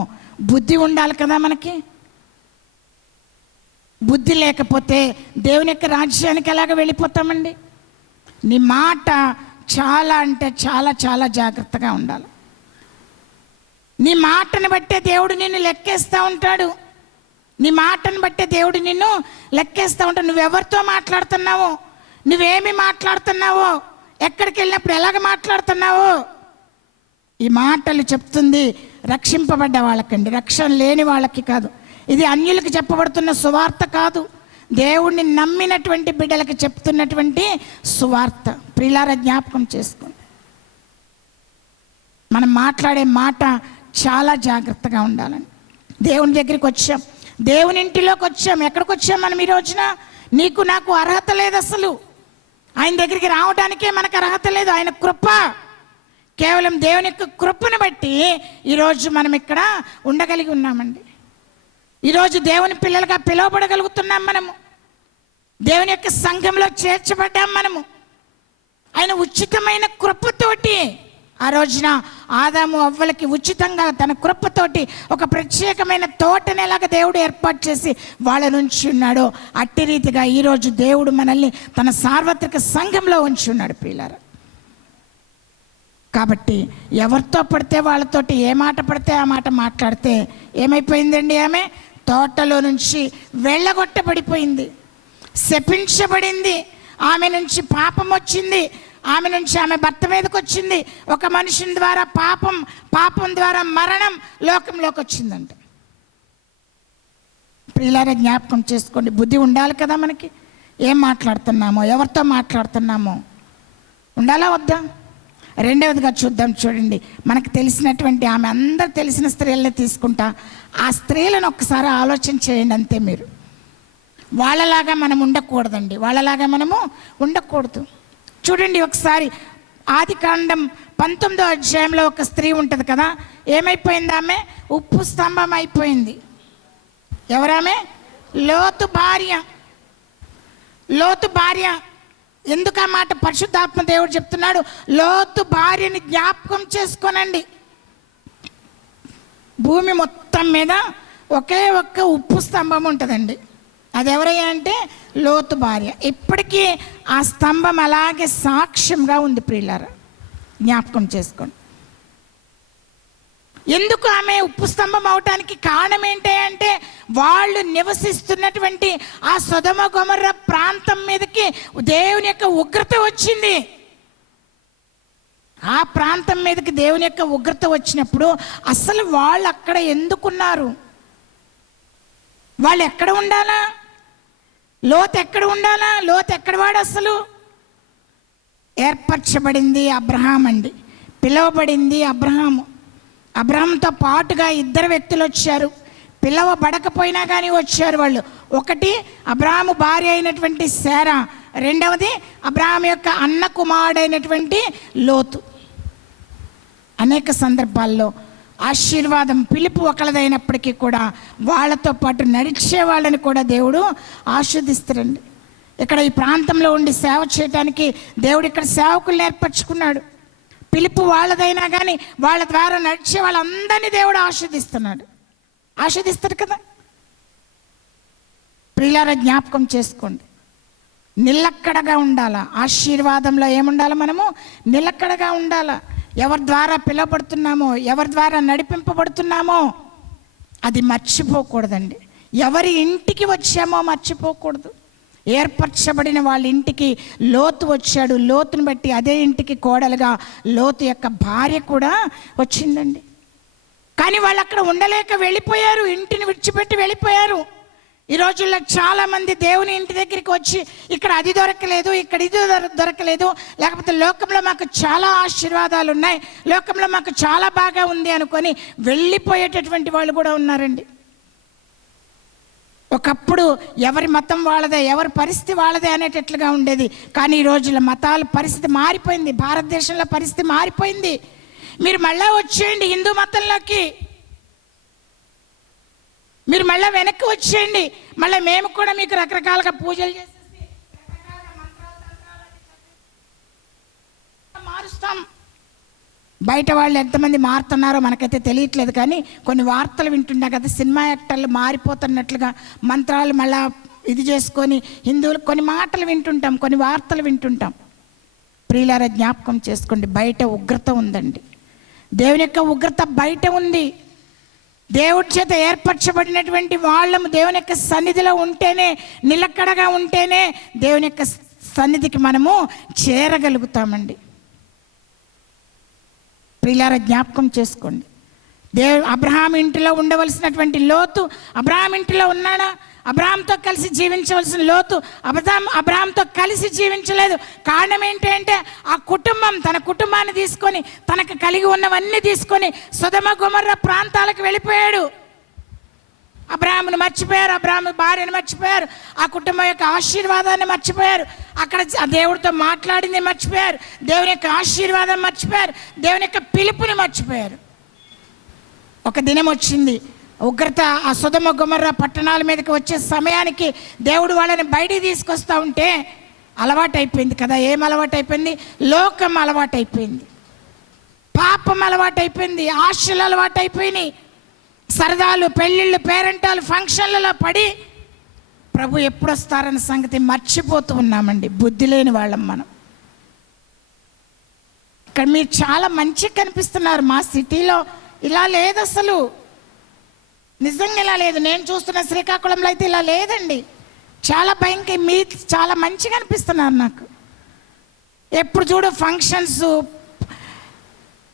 బుద్ధి ఉండాలి కదా మనకి. బుద్ధి లేకపోతే దేవుని యొక్క రాజ్యానికి ఎలాగ వెళ్ళిపోతామండి? నీ మాట చాలా అంటే చాలా చాలా జాగ్రత్తగా ఉండాలి. నీ మాటను బట్టే దేవుడు నిన్ను లెక్కేస్తూ ఉంటాడు. నీ మాటను బట్టే దేవుడు నిన్ను లెక్కేస్తూ ఉంటాడు. నువ్వెవరితో మాట్లాడుతున్నావో, నువ్వేమి మాట్లాడుతున్నావో, ఎక్కడికి వెళ్ళినప్పుడు ఎలాగ మాట్లాడుతున్నావో, ఈ మాటలు చెప్తుంది రక్షింపబడ్డ వాళ్ళకండి, రక్షణ లేని వాళ్ళకి కాదు. ఇది అన్యులకు చెప్పబడుతున్న సువార్త కాదు, దేవుణ్ణి నమ్మినటువంటి బిడ్డలకు చెప్తున్నటువంటి సువార్త. ప్రియులారా, జ్ఞాపకం చేసుకోండి, మనం మాట్లాడే మాట చాలా జాగ్రత్తగా ఉండాలని. దేవుని దగ్గరికి వచ్చాం, దేవుని ఇంటిలోకి వచ్చాం. ఎక్కడికి వచ్చాం మనం ఈ రోజున? నీకు నాకు అర్హత లేదు అసలు. ఆయన దగ్గరికి రావడానికే మనకు అర్హత లేదు. ఆయన కృప, కేవలం దేవుని యొక్క కృపను బట్టి ఈరోజు మనం ఇక్కడ ఉండగలిగి ఉన్నామండి. ఈరోజు దేవుని పిల్లలుగా పిలువబడగలుగుతున్నాం. మనము దేవుని యొక్క సంఘంలో చేర్చబడ్డాం. మనము ఆయన ఉచితమైన కృపతోటి ఆ రోజున ఆదాము అవ్వలకి ఉచితంగా తన కృపతోటి ఒక ప్రత్యేకమైన తోటని ఎలాగ దేవుడు ఏర్పాటు చేసి వాళ్ళ నుంచి ఉన్నాడో, అట్టి రీతిగా ఈరోజు దేవుడు మనల్ని తన సార్వత్రిక సంఘంలో ఉంచి ఉన్నాడు. ప్రియులారా, కాబట్టి ఎవరితో పడితే వాళ్ళతోటి ఏ మాట పడితే ఆ మాట మాట్లాడితే ఏమైపోయిందండి? ఆమె తోటలో నుంచి వెళ్ళగొట్టబడిపోయింది, శపించబడింది. ఆమె నుంచి పాపం వచ్చింది, ఆమె నుంచి ఆమె భర్త మీదకి వచ్చింది. ఒక మనుషుని ద్వారా పాపం ద్వారా మరణం లోకంలోకి వచ్చిందంట. ప్రియులారా, జ్ఞాపకం చేసుకోండి, బుద్ధి ఉండాలి కదా మనకి. ఏం మాట్లాడుతున్నామో, ఎవరితో మాట్లాడుతున్నామో ఉండాలా వద్దా? రెండవదిగా చూద్దాం. చూడండి, మనకు తెలిసినటువంటి ఆమె అందరు తెలిసిన స్త్రీలని తీసుకుంటా, ఆ స్త్రీలను ఒక్కసారి ఆలోచన చేయండి అంతే. మీరు వాళ్ళలాగా మనం ఉండకూడదండి, వాళ్ళలాగా మనము ఉండకూడదు. చూడండి ఒకసారి, ఆదికాండం 19వ అధ్యాయంలో ఒక స్త్రీ ఉంటుంది కదా. ఏమైపోయింది ఆమె? ఉప్పు స్తంభం అయిపోయింది. ఎవరామె? లోతు భార్య. లోతు భార్య. ఎందుకు ఆ మాట? పరిశుద్ధాత్మ దేవుడు చెప్తున్నాడు, లోతు భార్యని జ్ఞాపకం చేసుకోనండి. భూమి మొత్తం మీద ఒకే ఒక్క ఉప్పు స్తంభం ఉంటుందండి. అది ఎవరయ్యా అంటే లోతు భార్య. ఇప్పటికీ ఆ స్తంభం అలాగే సాక్ష్యంగా ఉంది. ప్రియులారా, జ్ఞాపకం చేసుకోండి. ఎందుకు ఆమె ఉప్పు స్తంభం అవటానికి కారణం ఏంటి అంటే, వాళ్ళు నివసిస్తున్నటువంటి ఆ సొదొమ గొమొర్రా ప్రాంతం మీదకి దేవుని యొక్క ఉగ్రత వచ్చింది. ఆ ప్రాంతం మీదకి దేవుని యొక్క ఉగ్రత వచ్చినప్పుడు అసలు వాళ్ళు అక్కడ ఎందుకున్నారు? వాళ్ళు ఎక్కడ ఉండాలా? లోతు ఎక్కడ ఉండాలా? లోతు ఎక్కడ వాడు? అసలు ఏర్పరచబడింది అబ్రహాం అండి, పిలువబడింది అబ్రహాము. అబ్రహాంతో పాటుగా ఇద్దరు వ్యక్తులు వచ్చారు, పిలవబడకపోయినా కానీ వచ్చారు వాళ్ళు. ఒకటి అబ్రహాము భార్య అయినటువంటి శారా, రెండవది అబ్రహాం యొక్క అన్న కుమారుడైనటువంటి లోతు. అనేక సందర్భాల్లో ఆశీర్వాదం పిలుపు ఒకళ్ళదైనప్పటికీ కూడా వాళ్ళతో పాటు నడిచే వాళ్ళని కూడా దేవుడు ఆశీర్దిస్తారండి. ఇక్కడ ఈ ప్రాంతంలో ఉండి సేవ చేయడానికి దేవుడు ఇక్కడ సేవకులు ఏర్పరచుకున్నాడు. పిలుపు వాళ్ళదైనా కానీ వాళ్ళ ద్వారా నడిచే వాళ్ళందరినీ దేవుడు ఆశీర్దిస్తాడు కదా. ప్రియులారా, జ్ఞాపకం చేసుకోండి, నిలక్కడగా ఉండాలా. ఆశీర్వాదంలో ఏముండాలి? మనము నిలక్కడగా ఉండాలా. ఎవరి ద్వారా పిలువబడుతున్నామో, ఎవరి ద్వారా నడిపింపబడుతున్నామో అది మర్చిపోకూడదండి. ఎవరి ఇంటికి వచ్చామో మర్చిపోకూడదు. ఏర్పరచబడిన వాళ్ళ ఇంటికి లోతు వచ్చాడు. లోతుని బట్టి అదే ఇంటికి కోడలుగా లోతు యొక్క భార్య కూడా వచ్చిందండి. కానీ వాళ్ళు అక్కడ ఉండలేక వెళ్ళిపోయారు, ఇంటిని విడిచిపెట్టి వెళ్ళిపోయారు. ఈ రోజుల్లో చాలామంది దేవుని ఇంటి దగ్గరికి వచ్చి ఇక్కడ అది దొరకలేదు, ఇక్కడ ఇది దొరకలేదు, లేకపోతే లోకంలో మాకు చాలా ఆశీర్వాదాలు ఉన్నాయి, లోకంలో మాకు చాలా బాగా ఉంది అనుకొని వెళ్ళిపోయేటటువంటి వాళ్ళు కూడా ఉన్నారండి. ఒకప్పుడు ఎవరి మతం వాళ్ళదే, ఎవరి పరిస్థితి వాళ్ళదే అనేటట్లుగా ఉండేది. కానీ ఈ రోజుల్లో మతాల పరిస్థితి మారిపోయింది. భారతదేశంలో పరిస్థితి మారిపోయింది. మీరు మళ్ళా వచ్చేయండి హిందూ మతంలోకి, మీరు మళ్ళీ వెనక్కి వచ్చేయండి. మళ్ళీ మేము కూడా మీకు రకరకాలుగా పూజలు చేసేసి మారుస్తాం. బయట వాళ్ళు ఎంతమంది మారుతున్నారో మనకైతే తెలియట్లేదు, కానీ కొన్ని వార్తలు వింటున్నా కదా, సినిమా యాక్టర్లు మారిపోతున్నట్లుగా మంత్రాలు మళ్ళా ఇది చేసుకొని హిందువులు కొన్ని మాటలు వింటుంటాం, కొన్ని వార్తలు వింటుంటాం. ప్రియులారా, జ్ఞాపకం చేసుకోండి, బయట ఉగ్రత ఉందండి. దేవుని యొక్క ఉగ్రత బయట ఉంది. దేవుడి చేత ఏర్పరచబడినటువంటి వాళ్ళము దేవుని యొక్క సన్నిధిలో ఉంటేనే, నిలకడగా ఉంటేనే దేవుని యొక్క సన్నిధికి మనము చేరగలుగుతామండి. ప్రియులారా, జ్ఞాపకం చేసుకోండి, అబ్రహాం ఇంటిలో ఉండవలసినటువంటి లోతు అబ్రహాం ఇంటిలో ఉన్నాడా? అబ్రహాంతో కలిసి జీవించవలసిన లోతు అబ్రహాంతో కలిసి జీవించలేదు. కారణం ఏంటంటే ఆ కుటుంబం తన కుటుంబాన్ని తీసుకొని, తనకు కలిగి ఉన్నవన్నీ తీసుకొని సొదొమ గొమొర్రా ప్రాంతాలకు వెళ్ళిపోయాడు. అబ్రహామును మర్చిపోయారు, అబ్రహాము భార్యను మర్చిపోయారు, ఆ కుటుంబం యొక్క ఆశీర్వాదాన్ని మర్చిపోయారు, అక్కడ దేవుడితో మాట్లాడింది మర్చిపోయారు, దేవుని యొక్క ఆశీర్వాదం మర్చిపోయారు, దేవుని యొక్క పిలుపుని మర్చిపోయారు. ఒక దినం వచ్చింది, ఉగ్రత ఆ సొదొమ గొమొర్రా పట్టణాల మీదకి వచ్చే సమయానికి దేవుడు వాళ్ళని బయటికి తీసుకొస్తూ ఉంటే అలవాటైపోయింది కదా. ఏం అలవాటైపోయింది? లోకం అలవాటైపోయింది, పాపం అలవాటైపోయింది, ఆశలు అలవాటైపోయినాయి, సరదాలు, పెళ్ళిళ్ళు, పేరెంటాలు, ఫంక్షన్లలో పడి ప్రభు ఎప్పుడు వస్తారన్న సంగతి మర్చిపోతూ ఉన్నామండి. బుద్ధి లేని వాళ్ళం మనం. ఇక్కడ మీరు చాలా మంచిగా కనిపిస్తున్నారు, మా సిటీలో ఇలా లేదు అసలు, నిజంగా ఇలా లేదు. నేను చూస్తున్న శ్రీకాకుళంలో అయితే ఇలా లేదండి. చాలా భయంకర, మీరు చాలా మంచిగా అనిపిస్తున్నారు నాకు. ఎప్పుడు చూడు ఫంక్షన్స్,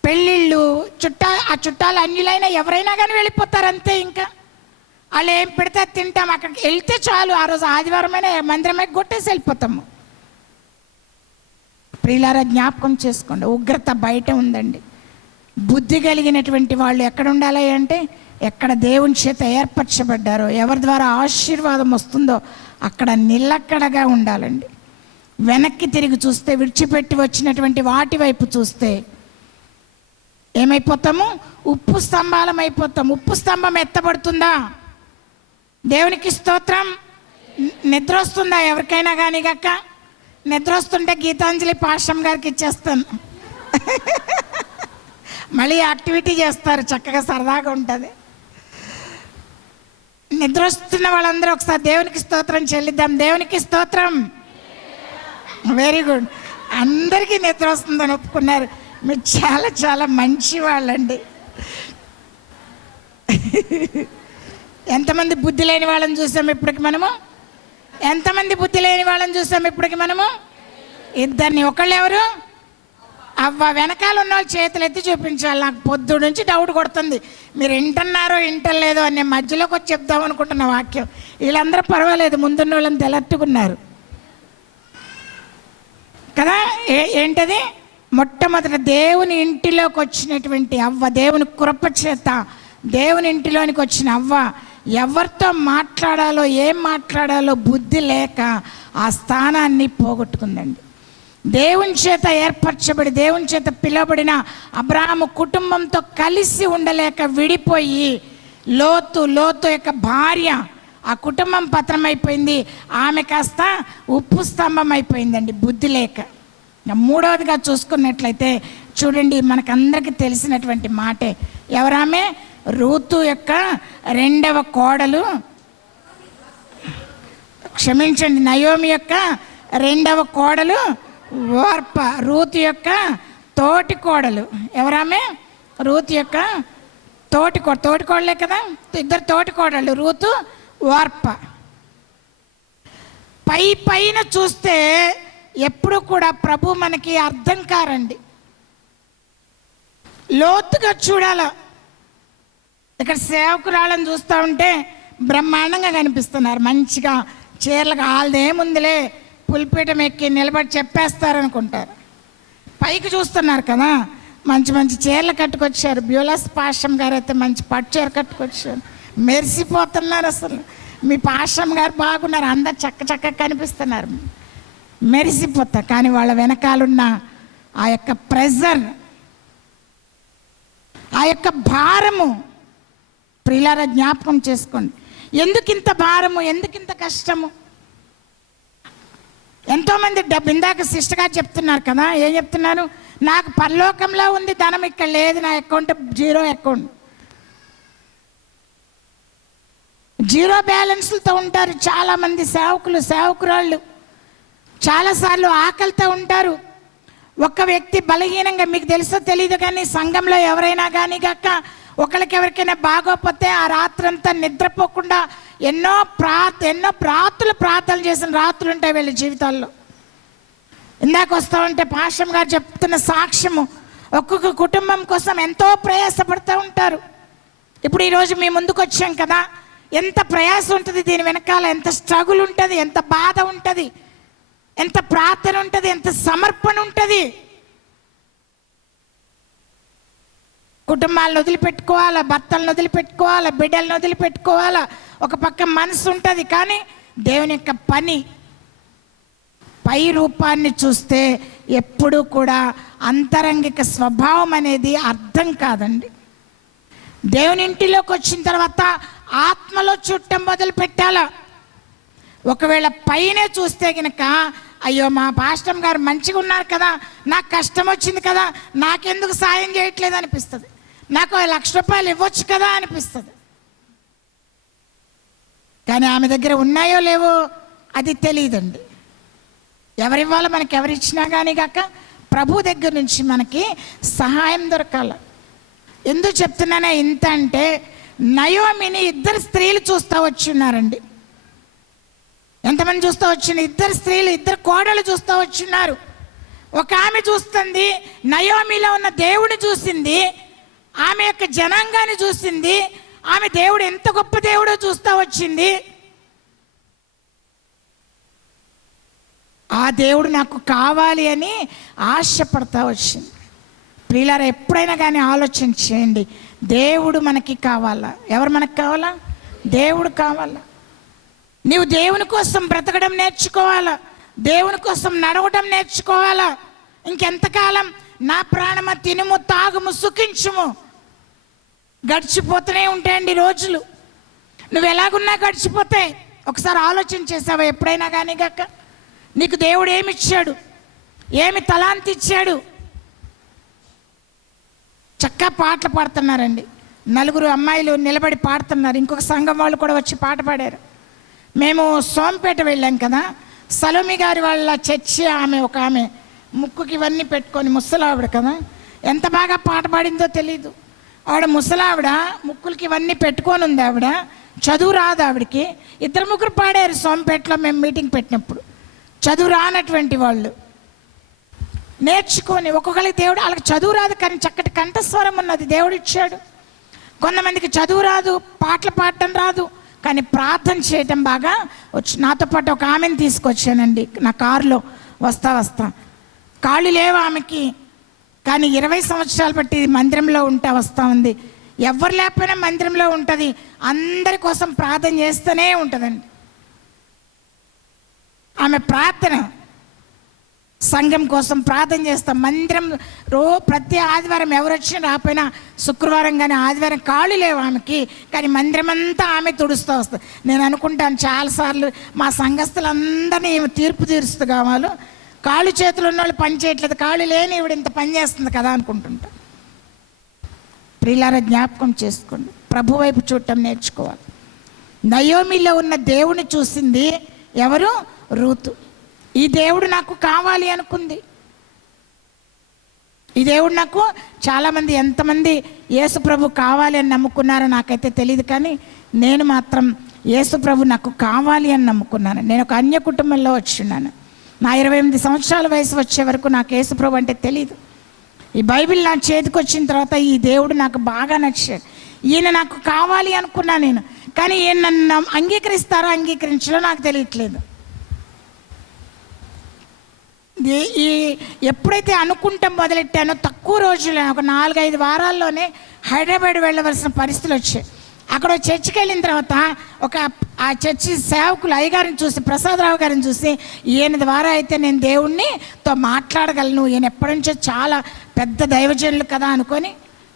పెళ్ళిళ్ళు, ఆ చుట్టాలు అన్యులైనా ఎవరైనా కానీ వెళ్ళిపోతారు అంతే. ఇంకా వాళ్ళు ఏం పెడితే తింటాం, అక్కడికి వెళ్తే చాలు, ఆ రోజు ఆదివారమైన మందిరమే కొట్టేసి వెళ్ళిపోతాము. ప్రియులారా, జ్ఞాపకం చేసుకోండి, ఉగ్రత బయట ఉందండి. బుద్ధి కలిగినటువంటి వాళ్ళు ఎక్కడ ఉండాలి అంటే, ఎక్కడ దేవుని చేత ఏర్పరచబడ్డారో, ఎవరి ద్వారా ఆశీర్వాదం వస్తుందో అక్కడ నిలకడగా ఉండాలండి. వెనక్కి తిరిగి చూస్తే, విడిచిపెట్టి వచ్చినటువంటి వాటి వైపు చూస్తే ఏమైపోతాము? ఉప్పు స్తంభాలం అయిపోతాం. ఉప్పు స్తంభం ఎత్తబడుతుందా? దేవునికి స్తోత్రం. నిద్ర వస్తుందా ఎవరికైనా కానీ? గక్క నిద్ర వస్తుంటే గీతాంజలి పాషం గారికి ఇచ్చేస్తాను, మళ్ళీ యాక్టివిటీ చేస్తారు, చక్కగా సరదాగా ఉంటుంది. నిద్ర వస్తున్న వాళ్ళందరూ ఒకసారి దేవునికి స్తోత్రం చెల్లిద్దాం. దేవునికి స్తోత్రం. Very good. అందరికీ నిద్ర వస్తుందని ఒప్పుకున్నారు. మీరు చాలా చాలా మంచి వాళ్ళండి. ఎంతమంది బుద్ధి లేని వాళ్ళని చూసాం ఇప్పటికి మనము? ఎంతమంది బుద్ధి లేని వాళ్ళని చూసాం ఇప్పటికి మనము? ఇద్దరిని. ఒకళ్ళు ఎవరు? అవ్వ. వెనకాల ఉన్న వాళ్ళు చేతులు ఎత్తి చూపించాలి. నాకు పొద్దు నుంచి డౌట్ కొడుతుంది, మీరు వింటున్నారో వింటలేదో అని. మధ్యలోకి వచ్చి చెప్దాం అనుకుంటున్న వాక్యం. వీళ్ళందరూ పర్వాలేదు, ముందున్న వాళ్ళని తెలట్టుకున్నారు కదా. ఏంటది? మొట్టమొదట దేవుని ఇంటిలోకి వచ్చినటువంటి అవ్వ, దేవుని కృప చేత దేవుని ఇంటిలోనికి వచ్చిన అవ్వ ఎవరితో మాట్లాడాలో, ఏం మాట్లాడాలో బుద్ధి లేక ఆ స్థానాన్ని పోగొట్టుకుందండి. దేవుని చేత ఏర్పరచబడి దేవుని చేత పిలువబడిన అబ్రాహాము కుటుంబంతో కలిసి ఉండలేక విడిపోయి లోతు యొక్క భార్య, ఆ కుటుంబం పతనమైపోయింది. ఆమె కాస్త ఉప్పు స్తంభం అయిపోయిందండి బుద్ధి లేక. మూడవదిగా చూసుకున్నట్లయితే చూడండి, మనకందరికీ తెలిసినటువంటి మాటే. ఎవరామె? రూతు యొక్క రెండవ కోడలు, క్షమించండి, నయోమి యొక్క రెండవ కోడలు ఓర్ప. రూతు యొక్క తోటి కోడలు. ఎవరామె? రూతు యొక్క తోటి కోడలే కదా, ఇద్దరు తోటి కోడలు, రూతు ఓర్ప. పైన చూస్తే ఎప్పుడు కూడా ప్రభు మనకి అర్థం కారండి, లోతుగా చూడాల. ఇక్కడ సేవకురాళ్ళని చూస్తూ ఉంటే బ్రహ్మాండంగా కనిపిస్తున్నారు, మంచిగా చీరలకు వాళ్ళదేముందిలే పులిపీఠం ఎక్కి నిలబడి చెప్పేస్తారనుకుంటారు. పైకి చూస్తున్నారు కదా, మంచి చీరలు కట్టుకొచ్చారు. బ్యూలస్ పాషం గారు అయితే మంచి పట్టు చీర కట్టుకొచ్చారు, మెరిసిపోతున్నారు. అసలు మీ పాషం గారు బాగున్నారు, అందరు చక్కగా కనిపిస్తున్నారు, మెరిసిపోతా. కానీ వాళ్ళ వెనకాలన్న ఆ యొక్క ప్రెజర్, ఆ యొక్క భారము, ప్రియులారా జ్ఞాపకం చేసుకోండి. ఎందుకింత భారము, ఎందుకింత కష్టము? ఎంతోమంది డబ్బు, ఇందాక సిస్టర్ గారు చెప్తున్నారు కదా, ఏం చెప్తున్నారు? నాకు పరలోకంలో ఉంది ధనం, ఇక్కడ లేదు, నా అకౌంట్ జీరో అకౌంట్, జీరో బ్యాలెన్స్లతో ఉంటారు చాలామంది సేవకురాళ్ళు. చాలాసార్లు ఆకలితో ఉంటారు. ఒక వ్యక్తి బలహీనంగా, మీకు తెలుసో తెలీదు కానీ సంఘంలో ఎవరైనా కానీ కాక ఒకరికి ఎవరికైనా బాగోకపోతే ఆ రాత్రంతా నిద్రపోకుండా ఎన్నో రాత్రులు ప్రార్థన చేసిన రాత్రులు ఉంటాయి వీళ్ళ జీవితాల్లో. ఇందాక వస్తూ ఉంటే పాషం గారు చెప్తున్న సాక్ష్యము, ఒక్కొక్క కుటుంబం కోసం ఎంతో ప్రయాసపడుతూ ఉంటారు. ఇప్పుడు ఈరోజు మీ ముందుకు వచ్చాం కదా, ఎంత ప్రయాస ఉంటుంది దీని వెనకాల, ఎంత స్ట్రగుల్ ఉంటుంది, ఎంత బాధ ఉంటుంది, ఎంత ప్రార్థన ఉంటుంది, ఎంత సమర్పణ ఉంటుంది. కుటుంబాలను వదిలిపెట్టుకోవాలా, భర్తలను వదిలిపెట్టుకోవాలా, బిడ్డలను వదిలిపెట్టుకోవాలా, ఒక పక్క మనసు ఉంటుంది. కానీ దేవుని యొక్క పని పై రూపాన్ని చూస్తే ఎప్పుడూ కూడా అంతరంగిక స్వభావం అనేది అర్థం కాదండి. దేవుని ఇంటిలోకి వచ్చిన తర్వాత ఆత్మలో చూడటం మొదలు పెట్టాలా. ఒకవేళ పైనే చూస్తే కనుక, అయ్యో మా పాస్టర్ గారు మంచిగా ఉన్నారు కదా, నాకు కష్టం వచ్చింది కదా, నాకెందుకు సాయం చేయట్లేదు అనిపిస్తుంది, నాకు 1,00,000 రూపాయలు ఇవ్వచ్చు కదా అనిపిస్తుంది. కానీ ఆమె దగ్గర ఉన్నాయో లేవో అది తెలియదండి. ఎవరివ్వాలో మనకి, ఎవరిచ్చినా కానీ కాక ప్రభు దగ్గర నుంచి మనకి సహాయం దొరకాల. ఎందుకు చెప్తున్నానా ఇంత అంటే, నయోమిని ఇద్దరు స్త్రీలు చూస్తూ వచ్చున్నారండి. ఎంతమంది చూస్తూ వచ్చిన? ఇద్దరు స్త్రీలు, ఇద్దరు కోడలు చూస్తూ వచ్చున్నారు. ఒక ఆమె చూస్తుంది, నయోమిలో ఉన్న దేవుడిని చూసింది, ఆమె యొక్క జనాంగాన్ని చూసింది, ఆమె దేవుడు ఎంత గొప్ప దేవుడో చూస్తూ వచ్చింది. ఆ దేవుడు నాకు కావాలి అని ఆశపడతా వచ్చింది. ప్రియులారా, ఎప్పుడైనా కానీ ఆలోచన చేయండి, దేవుడు మనకి కావాలా? ఎవరు మనకు కావాలా? దేవుడు కావాలా. నీవు దేవుని కోసం బ్రతకడం నేర్చుకోవాలా, దేవుని కోసం నడవడం నేర్చుకోవాలా. ఇంకెంతకాలం నా ప్రాణమ తినుము తాగుము సుఖించుము, గడిచిపోతూనే ఉంటాయండి రోజులు. నువ్వు ఎలాగున్నా గడిచిపోతాయి. ఒకసారి ఆలోచన చేసావా ఎప్పుడైనా కానీ కాక? నీకు దేవుడు ఏమి ఇచ్చాడు, ఏమి తలాంతి ఇచ్చాడు? చక్కగా పాటలు పాడుతున్నారండి, 4 అమ్మాయిలు నిలబడి పాడుతున్నారు. ఇంకొక సంఘం వాళ్ళు కూడా వచ్చి పాట పాడారు. మేము సోంపేట వెళ్ళాం కదా, సలోమి గారి వాళ్ళ చర్చి ఆమె, ఒక ఆమె ముక్కుకి ఇవన్నీ పెట్టుకొని, ముసలావిడ కదా, ఎంత బాగా పాట పాడిందో తెలీదు. ఆవిడ ముసలావిడ, ముక్కులకి ఇవన్నీ పెట్టుకొని ఉంది ఆవిడ, చదువు రాదు ఆవిడకి. 2-3 పాడారు సోంపేటలో మేము మీటింగ్ పెట్టినప్పుడు. చదువు రానటువంటి వాళ్ళు నేర్చుకొని, ఒక్కొక్కరికి దేవుడు, వాళ్ళకి చదువు రాదు కానీ చక్కటి కంఠస్వరం ఉన్నది దేవుడు ఇచ్చాడు. కొంతమందికి చదువు రాదు, పాటలు పాడటం రాదు, కానీ ప్రార్థన చేయటం బాగా వచ్చు. నాతో పాటు ఒక ఆమెను తీసుకొచ్చానండి నా కారులో వస్తా. కాళ్ళు లేవు ఆమెకి, కానీ 20 సంవత్సరాలు బట్టి మందిరంలో వస్తూ ఉంది. ఎవరు లేకపోయినా మందిరంలో ఉంటుంది, అందరి కోసం ప్రార్థన చేస్తూనే ఉంటుందండి. ఆమె ప్రార్థన సంఘం కోసం ప్రార్థన చేస్తాం. మందిరం ప్రతి ఆదివారం ఎవరు వచ్చినా రాపోయినా, శుక్రవారం కానీ ఆదివారం కాళ్ళు లేవు ఆమెకి, కానీ మందిరం అంతా ఆమె తుడుస్తూ వస్తుంది. నేను అనుకుంటాను చాలాసార్లు మా సంఘస్థులందరినీ తీర్పు తీరుస్తూ కావాలి, కాళ్ళు చేతులు ఉన్న వాళ్ళు పని చేయట్లేదు, కాళ్ళు లేని ఇవిడ ఇంత పని చేస్తుంది కదా అనుకుంటుంటా. ప్రియులారా, జ్ఞాపకం చేసుకోండి, ప్రభు వైపు చూడటం నేర్చుకోవాలి. నయోమిలో ఉన్న దేవుని చూసింది ఎవరు? రూతు. ఈ దేవుడు నాకు కావాలి అనుకుంది. ఈ దేవుడు నాకు, చాలామంది ఎంతమంది యేసు ప్రభు కావాలి అని నమ్ముకున్నారో నాకైతే తెలియదు, కానీ నేను మాత్రం యేసు ప్రభు నాకు కావాలి అని నమ్ముకున్నాను. నేను ఒక అన్య కుటుంబంలో వచ్చున్నాను. నా 28 సంవత్సరాల వయసు వచ్చే వరకు నాకు యేసు ప్రభు అంటే తెలియదు. ఈ బైబిల్ నా చేతికి వచ్చిన తర్వాత ఈ దేవుడు నాకు బాగా నచ్చాడు. ఈయన నాకు కావాలి అనుకున్నా నేను, కానీ ఈయన నన్ను అంగీకరిస్తారో అంగీకరించాలో నాకు తెలియట్లేదు. ఈ ఎప్పుడైతే అనుకుంటాం మొదలెట్టానో తక్కువ రోజుల్లో, ఒక 4-5 వారాల్లోనే హైదరాబాద్ వెళ్ళవలసిన పరిస్థితులు వచ్చాయి. అక్కడ చర్చికి వెళ్ళిన తర్వాత ఆ చర్చి సేవకులు అయ్యగారిని చూసి, ప్రసాదరావు గారిని చూసి, ఈయన ద్వారా అయితే నేను దేవుణ్ణితో మాట్లాడగలను, ఈయన ఎప్పటి నుంచో చాలా పెద్ద దైవజనులు కదా అనుకొని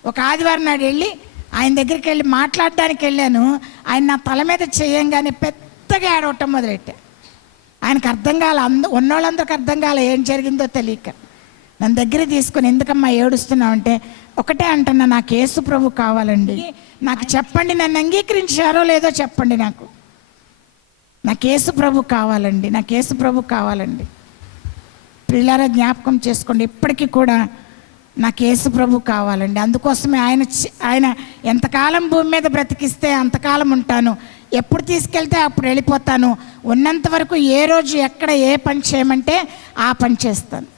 ఒక ఆదివారం నాడు వెళ్ళి ఆయన దగ్గరికి వెళ్ళి మాట్లాడడానికి వెళ్ళాను. ఆయన నా తల మీద చేయంగానే పెద్దగా ఏడవటం మొదలెట్టా. ఆయనకు అర్థం కాల, ఉన్నోళ్ళందరికి అర్థం కాలే ఏం జరిగిందో తెలియక నన్ను దగ్గర తీసుకుని, ఎందుకమ్మా ఏడుస్తున్నావు అంటే, ఒకటే అంటున్నా, నాకు యేసు ప్రభు కావాలండి, నాకు చెప్పండి, నన్ను అంగీకరించారో లేదో చెప్పండి, నాకు యేసు ప్రభు కావాలండి, నాకు యేసు ప్రభు కావాలండి. ప్రియులారా, జ్ఞాపకం చేసుకోండి, ఇప్పటికీ కూడా నాకు యేసు ప్రభు కావాలండి. అందుకోసమే ఆయన ఎంతకాలం భూమి మీద బ్రతికిస్తే అంతకాలం ఉంటాను, ఎప్పుడు తీసుకెళ్తే అప్పుడు వెళ్ళిపోతాను, ఉన్నంత వరకు ఏ రోజు ఎక్కడ ఏ పని చేయమంటే ఆ పని చేస్తాను.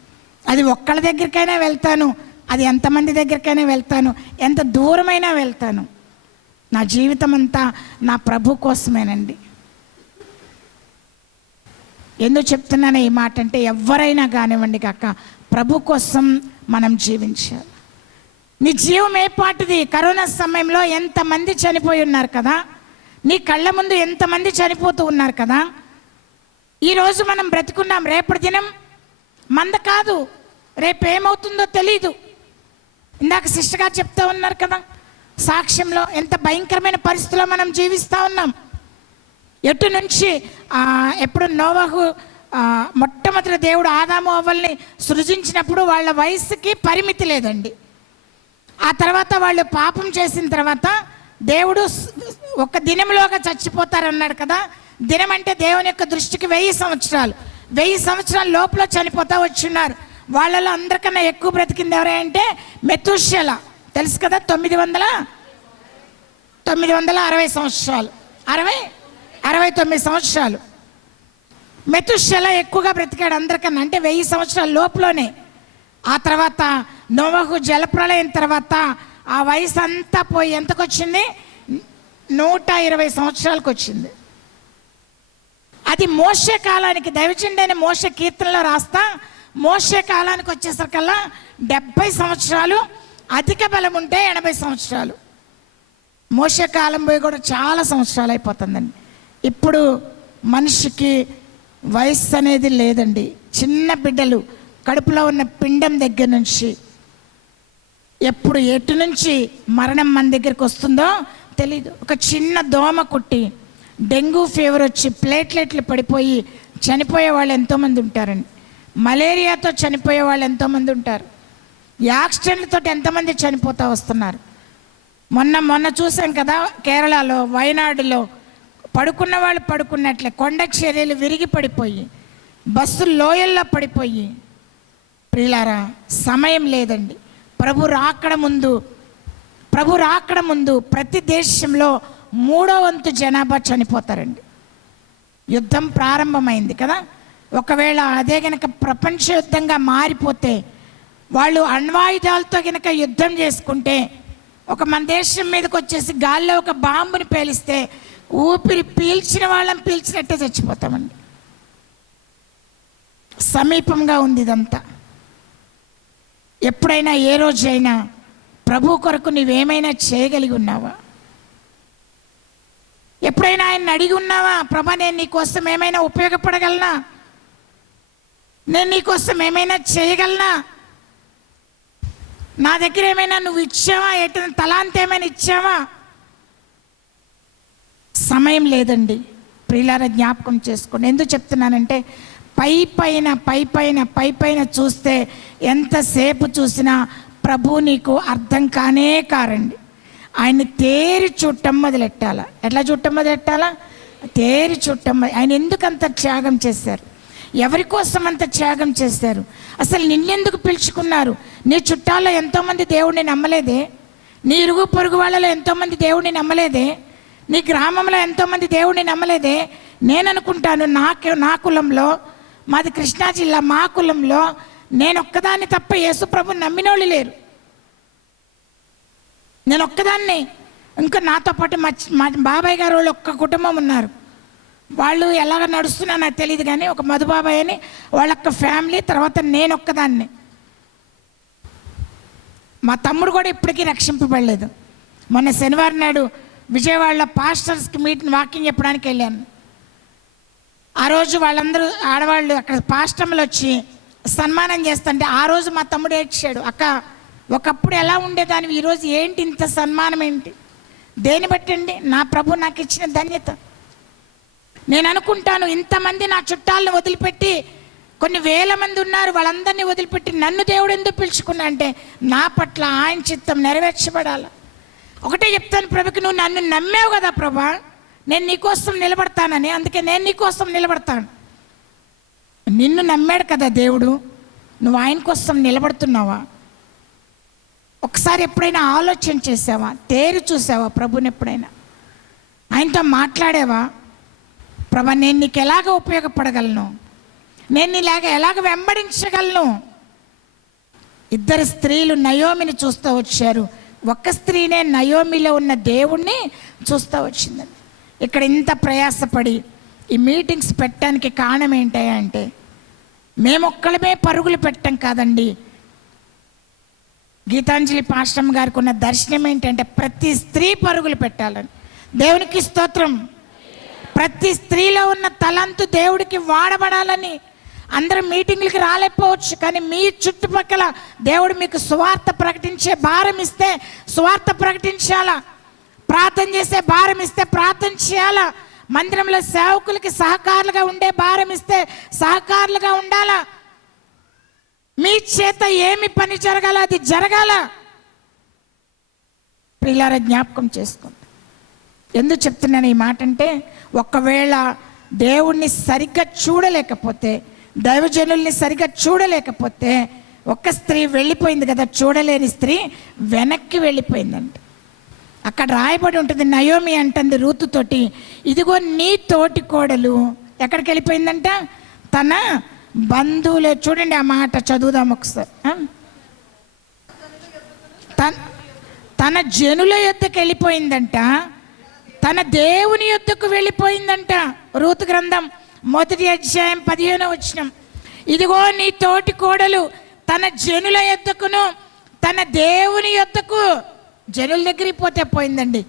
అది ఒక్కళ్ళ దగ్గరికైనా వెళ్తాను, అది ఎంతమంది దగ్గరికైనా వెళ్తాను, ఎంత దూరమైనా వెళ్తాను. నా జీవితం అంతా నా ప్రభు కోసమేనండి. ఎందుకు చెప్తున్నాను ఈ మాట అంటే, ఎవరైనా కానివ్వండి కాక ప్రభు కోసం మనం జీవించాలి. నీ జీవం ఏ పాటిది? కరోనా సమయంలో ఎంతమంది చనిపోయి ఉన్నారు కదా, నీ కళ్ళ ముందు ఎంతమంది చనిపోతూ ఉన్నారు కదా. ఈరోజు మనం బ్రతికున్నాం, రేపటి దినం మంద కాదు, రేపు ఏమవుతుందో తెలీదు. ఇందాక సిస్టర్ గారు చెప్తా ఉన్నారు కదా, సాక్ష్యంలో ఎంత భయంకరమైన పరిస్థితుల్లో మనం జీవిస్తూ ఉన్నాం. ఎటు నుంచి ఎప్పుడు నోవహు మొట్టమొదటి దేవుడు ఆదాము అవ్వల్ని సృజించినప్పుడు వాళ్ళ వయసుకి పరిమితి లేదండి. ఆ తర్వాత వాళ్ళు పాపం చేసిన తర్వాత దేవుడు ఒక దినంలోగా చచ్చిపోతారన్నాడు కదా. దినం అంటే దేవుని యొక్క దృష్టికి 1000 సంవత్సరాలు. 1000 సంవత్సరాల లోపల చనిపోతా వచ్చున్నారు. వాళ్ళలో అందరికన్నా ఎక్కువ బ్రతికింది ఎవరంటే మెతుషెల, తెలుసు కదా, 960 సంవత్సరాలు, 69 సంవత్సరాలు. మెతుషెల ఎక్కువగా బ్రతికాడు అందరికన్నా, అంటే 1000 సంవత్సరాల లోపులోనే. ఆ తర్వాత నోవహు జలప్రళయం తర్వాత ఆ వయసు అంతా పోయి ఎంతకు వచ్చింది? 120 సంవత్సరాలకు వచ్చింది. అది మోషే కాలానికి, దైవజనుడైన మోషే కీర్తనలో రాస్తా, మోషే కాలానికి వచ్చేసరికల్లా 70 సంవత్సరాలు, అధిక బలం ఉంటే 80 సంవత్సరాలు. మోషే కాలం పోయి కూడా చాలా సంవత్సరాలు అయిపోతుందండి. ఇప్పుడు మనిషికి వయస్సు అనేది లేదండి. చిన్న బిడ్డలు కడుపులో ఉన్న పిండం దగ్గర నుంచి ఎప్పుడు ఎటు నుంచి మరణం మన దగ్గరికి వస్తుందో తెలీదు. ఒక చిన్న దోమ కుట్టి డెంగ్యూ ఫీవర్ వచ్చి ప్లేట్లెట్లు పడిపోయి చనిపోయే వాళ్ళు ఎంతోమంది ఉంటారండి. మలేరియాతో చనిపోయే వాళ్ళు ఎంతోమంది ఉంటారు. యాక్సిడెంట్లతో ఎంతమంది చనిపోతూ వస్తున్నారు. మొన్న చూసాం కదా, కేరళలో వయనాడులో పడుకున్న వాళ్ళు పడుకున్నట్లే కొండ చర్యలు విరిగి పడిపోయి, బస్సులు లోయల్లో పడిపోయి. ప్రియులారా, సమయం లేదండి. ప్రభు రాకడ ముందు ప్రతి దేశంలో 3వ వంతు జనాభా చనిపోతారండి. యుద్ధం ప్రారంభమైంది కదా. ఒకవేళ అదే గనక ప్రపంచ యుద్ధంగా మారిపోతే, వాళ్ళు అణ్వాయుధాలతో గనక యుద్ధం చేసుకుంటే, ఒక మన దేశం మీదకి వచ్చేసి గాల్లో ఒక బాంబుని పేలిస్తే ఊపిరి పీల్చిన వాళ్ళని పీల్చినట్టే చచ్చిపోతామండి. సమీపంగా ఉంది ఇదంతా. ఎప్పుడైనా ఏ రోజైనా ప్రభు కొరకు నువ్వేమైనా చేయగలిగి ఉన్నావా? ఎప్పుడైనా ఆయన అడిగి ఉన్నావా, ప్రభా నేను నీ కోసం ఏమైనా ఉపయోగపడగలనా? నేను నీకోసం ఏమైనా చేయగలనా? నా దగ్గర ఏమైనా నువ్వు ఇచ్చావా? ఏదైనా తలాంత ఏమైనా ఇచ్చావా? సమయం లేదండి ప్రియులారా, జ్ఞాపకం చేసుకోండి. ఎందుకు చెప్తున్నానంటే పై పైన చూస్తే ఎంతసేపు చూసినా ప్రభు నీకు అర్థం కానే కారండి. ఆయన్ని తేరి చూడటం మొదలెట్టాలా. ఎట్లా చూడటం మొదలెట్టాలా? తేరి చూడటం. ఆయన ఎందుకు అంత త్యాగం చేశారు? ఎవరి కోసం అంత త్యాగం చేశారు? అసలు నిన్నెందుకు పిలుచుకున్నారు? నీ చుట్టాల్లో ఎంతోమంది దేవుడిని నమ్మలేదే? నీ ఇరుగు పొరుగు వాళ్ళలో ఎంతోమంది దేవుడిని నమ్మలేదే? నీ గ్రామంలో ఎంతోమంది దేవుడిని నమ్మలేదే? నేను అనుకుంటాను నా కులంలో, మాది కృష్ణా జిల్లా, మా కులంలో నేను ఒక్కదాన్ని తప్ప యేసు ప్రభుని నమ్మినోళ్ళు లేరు. నేను ఒక్కదాన్ని. ఇంకా నాతో పాటు మా బాబాయ్ గారు వాళ్ళు ఒక్క కుటుంబం ఉన్నారు. వాళ్ళు ఎలాగ నడుస్తున్నా నాకు తెలియదు, కానీ ఒక మధుబాబాయ్ అని వాళ్ళొక్క ఫ్యామిలీ, తర్వాత నేను ఒక్కదాన్ని. మా తమ్ముడు కూడా ఇప్పటికీ రక్షింపబడలేదు. మొన్న శనివారం నాడు విజయవాడలో పాస్టర్స్కి వాకింగ్ చెప్పడానికి వెళ్ళాను. ఆ రోజు వాళ్ళందరూ ఆడవాళ్ళు అక్కడ పాస్టర్లు వచ్చి సన్మానం చేస్తుంటే ఆ రోజు మా తమ్ముడు ఏడ్చాడు. అక్క, ఒకప్పుడు ఎలా ఉండేదాన్ని, ఈరోజు ఏంటి ఇంత సన్మానం ఏంటి? దేని బట్టి అండి? నా ప్రభు నాకు ఇచ్చిన ధన్యత. నేను అనుకుంటాను, ఇంతమంది నా చుట్టాలను వదిలిపెట్టి కొన్ని వేల మంది ఉన్నారు, వాళ్ళందరినీ వదిలిపెట్టి నన్ను దేవుడు ఎందుకు పిలుచుకున్నా అంటే నా పట్ల ఆయన చిత్తం నెరవేర్చబడాలి. ఒకటే చెప్తాను ప్రభుకి, నువ్వు నన్ను నమ్మావు కదా ప్రభా, నేను నీకోసం నిలబడతానని, అందుకే నేను నీకోసం నిలబడతాను. నిన్ను నమ్మాడు కదా దేవుడు, నువ్వు ఆయన కోసం నిలబడుతున్నావా? ఒకసారి ఎప్పుడైనా ఆలోచన చేసావా? తేరి చూసావా ప్రభుని? ఎప్పుడైనా ఆయనతో మాట్లాడావా? ప్రభా, నేను నీకు ఎలాగ ఉపయోగపడగలను? నేను ఎలాగ వెంబడించగలను? ఇద్దరు స్త్రీలు నయోమిని చూస్తూ వచ్చారు. ఒక్క స్త్రీనే నయోమిలో ఉన్న దేవుణ్ణి చూస్తూ వచ్చిందండి. ఇక్కడ ఇంత ప్రయాసపడి ఈ మీటింగ్స్ పెట్టడానికి కారణం ఏంటంటే మేమొక్కడమే పరుగులు పెట్టం కాదండి. గీతాంజలి పాస్టమ్ గారికి ఉన్న దర్శనం ఏంటంటే ప్రతి స్త్రీ పరుగులు పెట్టాలని. దేవునికి స్తోత్రం. ప్రతి స్త్రీలో ఉన్న తలంతు దేవుడికి వాడబడాలని. అందరూ మీటింగ్లకి రాలేకపోవచ్చు, కానీ మీ చుట్టుపక్కల దేవుడు మీకు సువార్త ప్రకటించే భారం ఇస్తే సువార్త ప్రకటించాలా, ప్రార్థన చేసే భారం ఇస్తే ప్రార్థన చేయాలా, మందిరంలో సేవకులకి సహకారులుగా ఉండే భారం ఇస్తే సహకారులుగా ఉండాలా. మీ చేత ఏమి పని జరగాల అది జరగాల. ప్రియులారా, జ్ఞాపకం చేసుకోండి. ఎందుకు చెప్తున్నాను ఈ మాట అంటే, ఒకవేళ దేవుణ్ణి సరిగ్గా చూడలేకపోతే, దైవజనుల్ని సరిగ్గా చూడలేకపోతే, ఒక్క స్త్రీ వెళ్ళిపోయింది కదా, చూడలేని స్త్రీ వెనక్కి వెళ్ళిపోయిందంట. అక్కడ రాయబడి ఉంటుంది, నయోమి అంటుంది రూతుతోటి, ఇదిగో నీ తోటి కోడలు ఎక్కడికి వెళ్ళిపోయిందంట? తన బంధువులే. చూడండి ఆ మాట చదువుదాం ఒకసారి. తన జనుల యొద్దకు వెళ్ళిపోయిందంట, తన దేవుని యొద్దకు వెళ్ళిపోయిందంట. రూతు గ్రంథం 1వ అధ్యాయం 15వ వచనం. ఇదిగో నీ తోటి కోడలు తన జనుల యొద్దకును తన దేవుని యొద్దకు. జనుల దగ్గరికి పోతే పోయిందండి,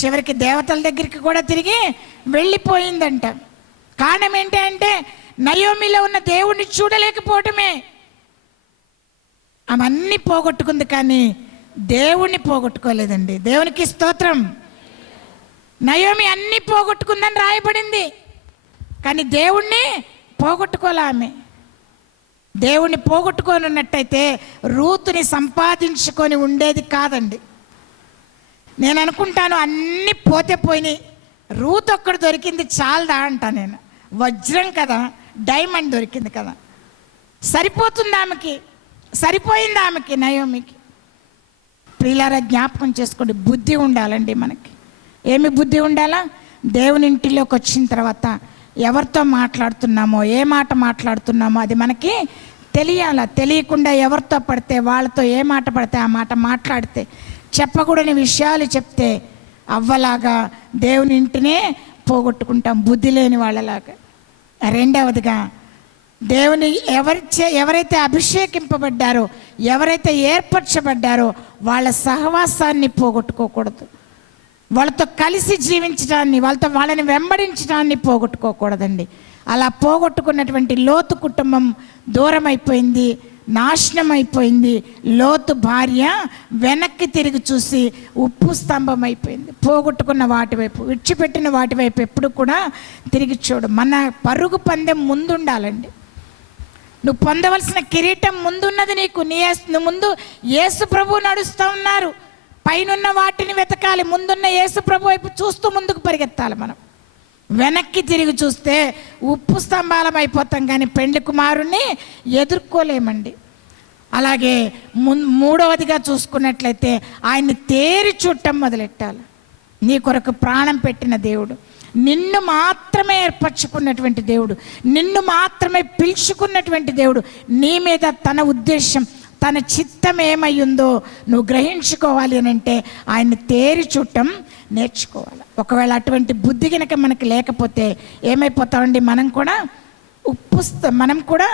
చివరికి దేవతల దగ్గరికి కూడా తిరిగి వెళ్ళిపోయిందంట. కారణం ఏంటి అంటే నయోమిలో ఉన్న దేవుణ్ణి చూడలేకపోవటమే. అవన్నీ పోగొట్టుకుంది, కానీ దేవుణ్ణి పోగొట్టుకోలేదండి. దేవునికి స్తోత్రం. నయోమి అన్నీ పోగొట్టుకుందని రాయబడింది, కానీ దేవుణ్ణి పోగొట్టుకోలే. ఆమె దేవుణ్ణి పోగొట్టుకొని ఉన్నట్టయితే రూతుని సంపాదించుకొని ఉండేది కాదండి. నేను అనుకుంటాను అన్నీ పోతే పోయినాయి, రూతు ఒక్కడు దొరికింది చాలదా అంట నేను. వజ్రం కదా, డైమండ్ దొరికింది కదా, సరిపోతుంది ఆమెకి, సరిపోయింది ఆమెకి, నయోమికి. ప్రియులారా, జ్ఞాపకం చేసుకోండి, బుద్ధి ఉండాలండి మనకి. ఏమి బుద్ధి ఉండాలా? దేవుని ఇంటిలోకి వచ్చిన తర్వాత ఎవరితో మాట్లాడుతున్నామో, ఏ మాట మాట్లాడుతున్నామో అది మనకి తెలియాలా. తెలియకుండా ఎవరితో పడితే వాళ్ళతో ఏ మాట పడితే ఆ మాట మాట్లాడితే, చెప్పకూడని విషయాలు చెప్తే అవ్వలాగా దేవుని ఇంటినే పోగొట్టుకుంటాం, బుద్ధి లేని వాళ్ళలాగా. రెండవదిగా, దేవుని ఎవరైతే అభిషేకింపబడ్డారో, ఎవరైతే ఏర్పరచబడ్డారో వాళ్ళ సహవాసాన్ని పోగొట్టుకోకూడదు. వాళ్ళతో కలిసి జీవించడాన్ని, వాళ్ళని వెంబడించడాన్ని పోగొట్టుకోకూడదండి. అలా పోగొట్టుకున్నటువంటి లోతు కుటుంబం దూరం అయిపోయింది, నాశనం అయిపోయింది. లోతు భార్య వెనక్కి తిరిగి చూసి ఉప్పు స్తంభం అయిపోయింది. పోగొట్టుకున్న వాటి వైపు, విడిచిపెట్టిన వాటి వైపు ఎప్పుడు కూడా తిరిగి చూడు. మన పరుగు పందెం ముందుండాలండి. నువ్వు పొందవలసిన కిరీటం ముందున్నది నీకు. నువ్వు ముందు యేసు ప్రభు నడుస్తూ ఉన్నారు. పైనున్న వాటిని వెతకాలి, ముందున్న యేసు ప్రభు వైపు చూస్తూ ముందుకు పరిగెత్తాలి. మనం వెనక్కి తిరిగి చూస్తే ఉప్పు స్తంభాలం అయిపోతాం, కానీ పెండ్లి కుమారుణ్ణి ఎదుర్కోలేమండి. అలాగే మూడవదిగా చూసుకున్నట్లయితే ఆయన్ని తేరి చూడటం మొదలెట్టాలి. నీ కొరకు ప్రాణం పెట్టిన దేవుడు, నిన్ను మాత్రమే ఏర్పరచుకున్నటువంటి దేవుడు, నిన్ను మాత్రమే పిలుచుకున్నటువంటి దేవుడు, నీ మీద తన ఉద్దేశం, తన చిత్తం ఏమయ్యిందో నువ్వు గ్రహించుకోవాలి అని అంటే ఆయన్ని తేరి చూడటం నేర్చుకోవాలి. ఒకవేళ అటువంటి బుద్ధి కనుక మనకి లేకపోతే ఏమైపోతామండి, మనం కూడా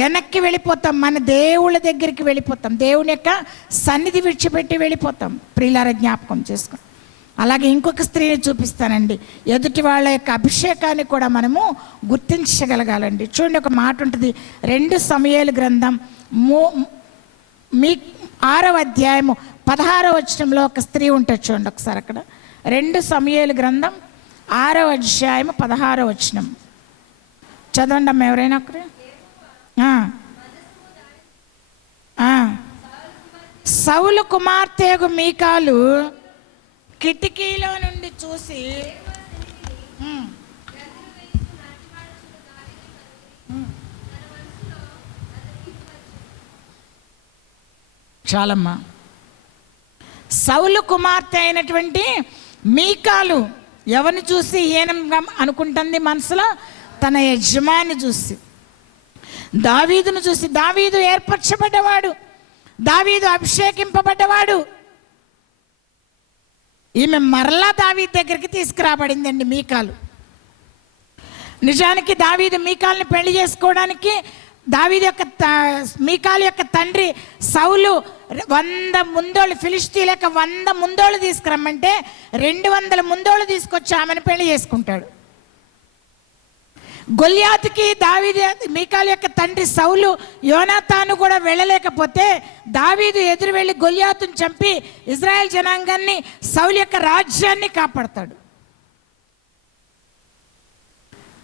వెనక్కి వెళ్ళిపోతాం, మన దేవుళ్ళ దగ్గరికి వెళ్ళిపోతాం, దేవుని యొక్క సన్నిధి విడిచిపెట్టి వెళ్ళిపోతాం. ప్రియులారా, జ్ఞాపకం చేసుకోండి. అలాగే ఇంకొక స్త్రీని చూపిస్తానండి. ఎదుటి వాళ్ళ యొక్క అభిషేకాన్ని కూడా మనము గుర్తించగలగాలండి. చూడండి, ఒక మాట ఉంటుంది, 2 సమూయేలు గ్రంథం 6వ అధ్యాయము 16వ వచనంలో ఒక స్త్రీ ఉంటుంది. చూడండి ఒకసారి అక్కడ. 2 సమూయేలు గ్రంథం 6వ అధ్యాయము 16వ వచనం చదవండి అమ్మ, ఎవరైనా ఒకరు. సౌలు కుమార్తెగు మీకాలు కిటికీలో నుండి చూసి చాలమ్మా. సౌలు కుమార్తె అయినటువంటి మీకాలు ఎవరిని చూసి హీనంగా అనుకుంటుంది మనసులో? తన యజమాని చూసి, దావీదును చూసి. దావీదు ఏర్పరచబడ్డవాడు, దావీదు అభిషేకింపబడ్డవాడు. ఈమె మరలా దావీదు దగ్గరికి తీసుకురాబడిందండి మీకాలు. నిజానికి దావీదు మీకాల్ని పెళ్లి చేసుకోవడానికి మీకాలు యొక్క తండ్రి సౌలు 100 ముందోళ్ళు, ఫిలిష్తీయుల యొక్క 100 ముందోళ్ళు తీసుకురమ్మంటే 200 ముందోళ్ళు తీసుకొచ్చి ఆమెను పెళ్లి చేసుకుంటాడు. గొల్యాతుకి మీకాలు యొక్క తండ్రి సౌలు, యోనాతాను కూడా వెళ్ళలేకపోతే దావీదు ఎదురు వెళ్ళి గొల్యాతుని చంపి ఇజ్రాయెల్ జనాంగాన్ని, సౌలు యొక్క రాజ్యాన్ని కాపాడతాడు.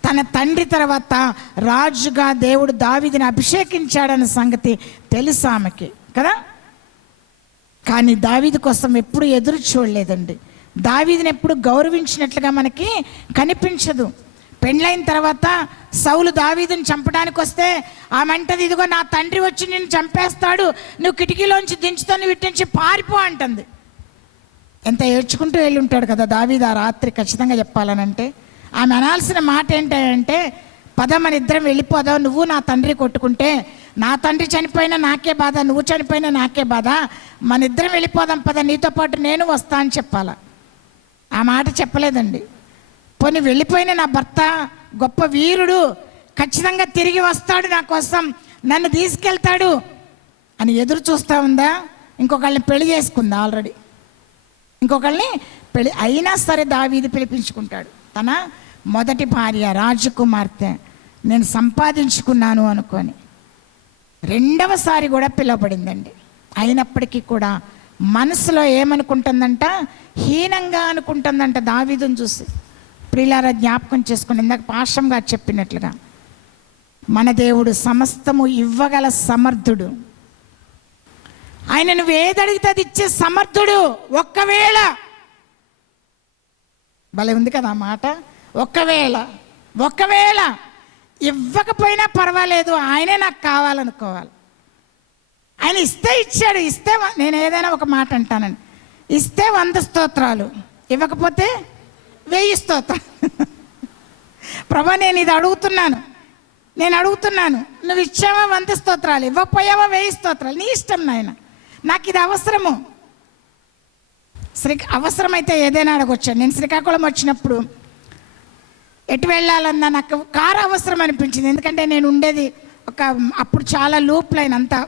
తన తండ్రి తర్వాత రాజుగా దేవుడు దావీదుని అభిషేకించాడన్న సంగతి తెలుసు ఆమెకి కదా. కానీ దావీదు కోసం ఎప్పుడు ఎదురు చూడలేదండి. దావీదుని ఎప్పుడు గౌరవించినట్లుగా మనకి కనిపించదు. పెండ్లైన తర్వాత సౌలు దావీదుని చంపడానికి వస్తే ఆమె అంటది, ఇదిగో నా తండ్రి వచ్చి నిన్ను చంపేస్తాడు, నువ్వు కిటికీలోంచి దించుతాను, విట్టించి పారిపో అంటుంది. ఎంత ఏడ్చుకుంటూ వెళ్ళి ఉంటాడు కదా దావీదు ఆ రాత్రి. ఖచ్చితంగా చెప్పాలనంటే ఆమె అనాల్సిన మాట ఏంటంటే, పద మన ఇద్దరం వెళ్ళిపోదాం, నువ్వు నా తండ్రి కొట్టుకుంటే నా తండ్రి చనిపోయినా నాకే బాధ, నువ్వు చనిపోయినా నాకే బాధ, మన ఇద్దరం వెళ్ళిపోదాం పద, నీతో పాటు నేను వస్తా అని చెప్పాలా. ఆ మాట చెప్పలేదండి. పోనీ వెళ్ళిపోయిన నా భర్త గొప్ప వీరుడు, ఖచ్చితంగా తిరిగి వస్తాడు, నా కోసం నన్ను తీసుకెళ్తాడు అని ఎదురు చూస్తూ ఉందా? ఇంకొకళ్ళని పెళ్లి చేసుకుందా ఆల్రెడీ, ఇంకొకళ్ళని పెళ్లి అయినా సరే దావీదు పిలిపించుకుంటాడు. తన మొదటి భార్య రాజకుమార్తె నేను సంపాదించుకున్నాను అనుకొని రెండవసారి కూడా పిలువబడిందండి. అయినప్పటికీ కూడా మనసులో ఏమనుకుంటుందంట? హీనంగా అనుకుంటుందంట దావీదుని చూసి. ప్రియులారా, జ్ఞాపకం చేసుకుని ఇందాక పాశ్రం గారు చెప్పినట్లుగా మన దేవుడు సమస్తము ఇవ్వగల సమర్థుడు. ఆయన నువ్వు ఏదడిగితే అది ఇచ్చే సమర్థుడు. ఒక్కవేళ, భలే ఉంది కదా ఆ మాట, ఒక్కవేళ ఇవ్వకపోయినా పర్వాలేదు, ఆయనే నాకు కావాలనుకోవాలి. ఆయన ఇస్తే ఇచ్చాడు, ఇస్తే నేను ఏదైనా ఒక మాట అంటానండి, ఇస్తే 100 స్తోత్రాలు, ఇవ్వకపోతే 1000 స్తోత్రాలు. ప్రభా నేను ఇది అడుగుతున్నాను, నువ్వు ఇచ్చావా 100 స్తోత్రాలు, ఇవ్వకపోయావా 1000 స్తోత్రాలు, నీ ఇష్టం నాయన, నాకు ఇది అవసరము. అవసరమైతే ఏదైనా అడగొచ్చాను. నేను శ్రీకాకుళం వచ్చినప్పుడు ఎటు వెళ్ళాలన్నా నాకు కారు అవసరం అనిపించింది. ఎందుకంటే నేను ఉండేది అప్పుడు చాలా లూప్ లైన్, అంతా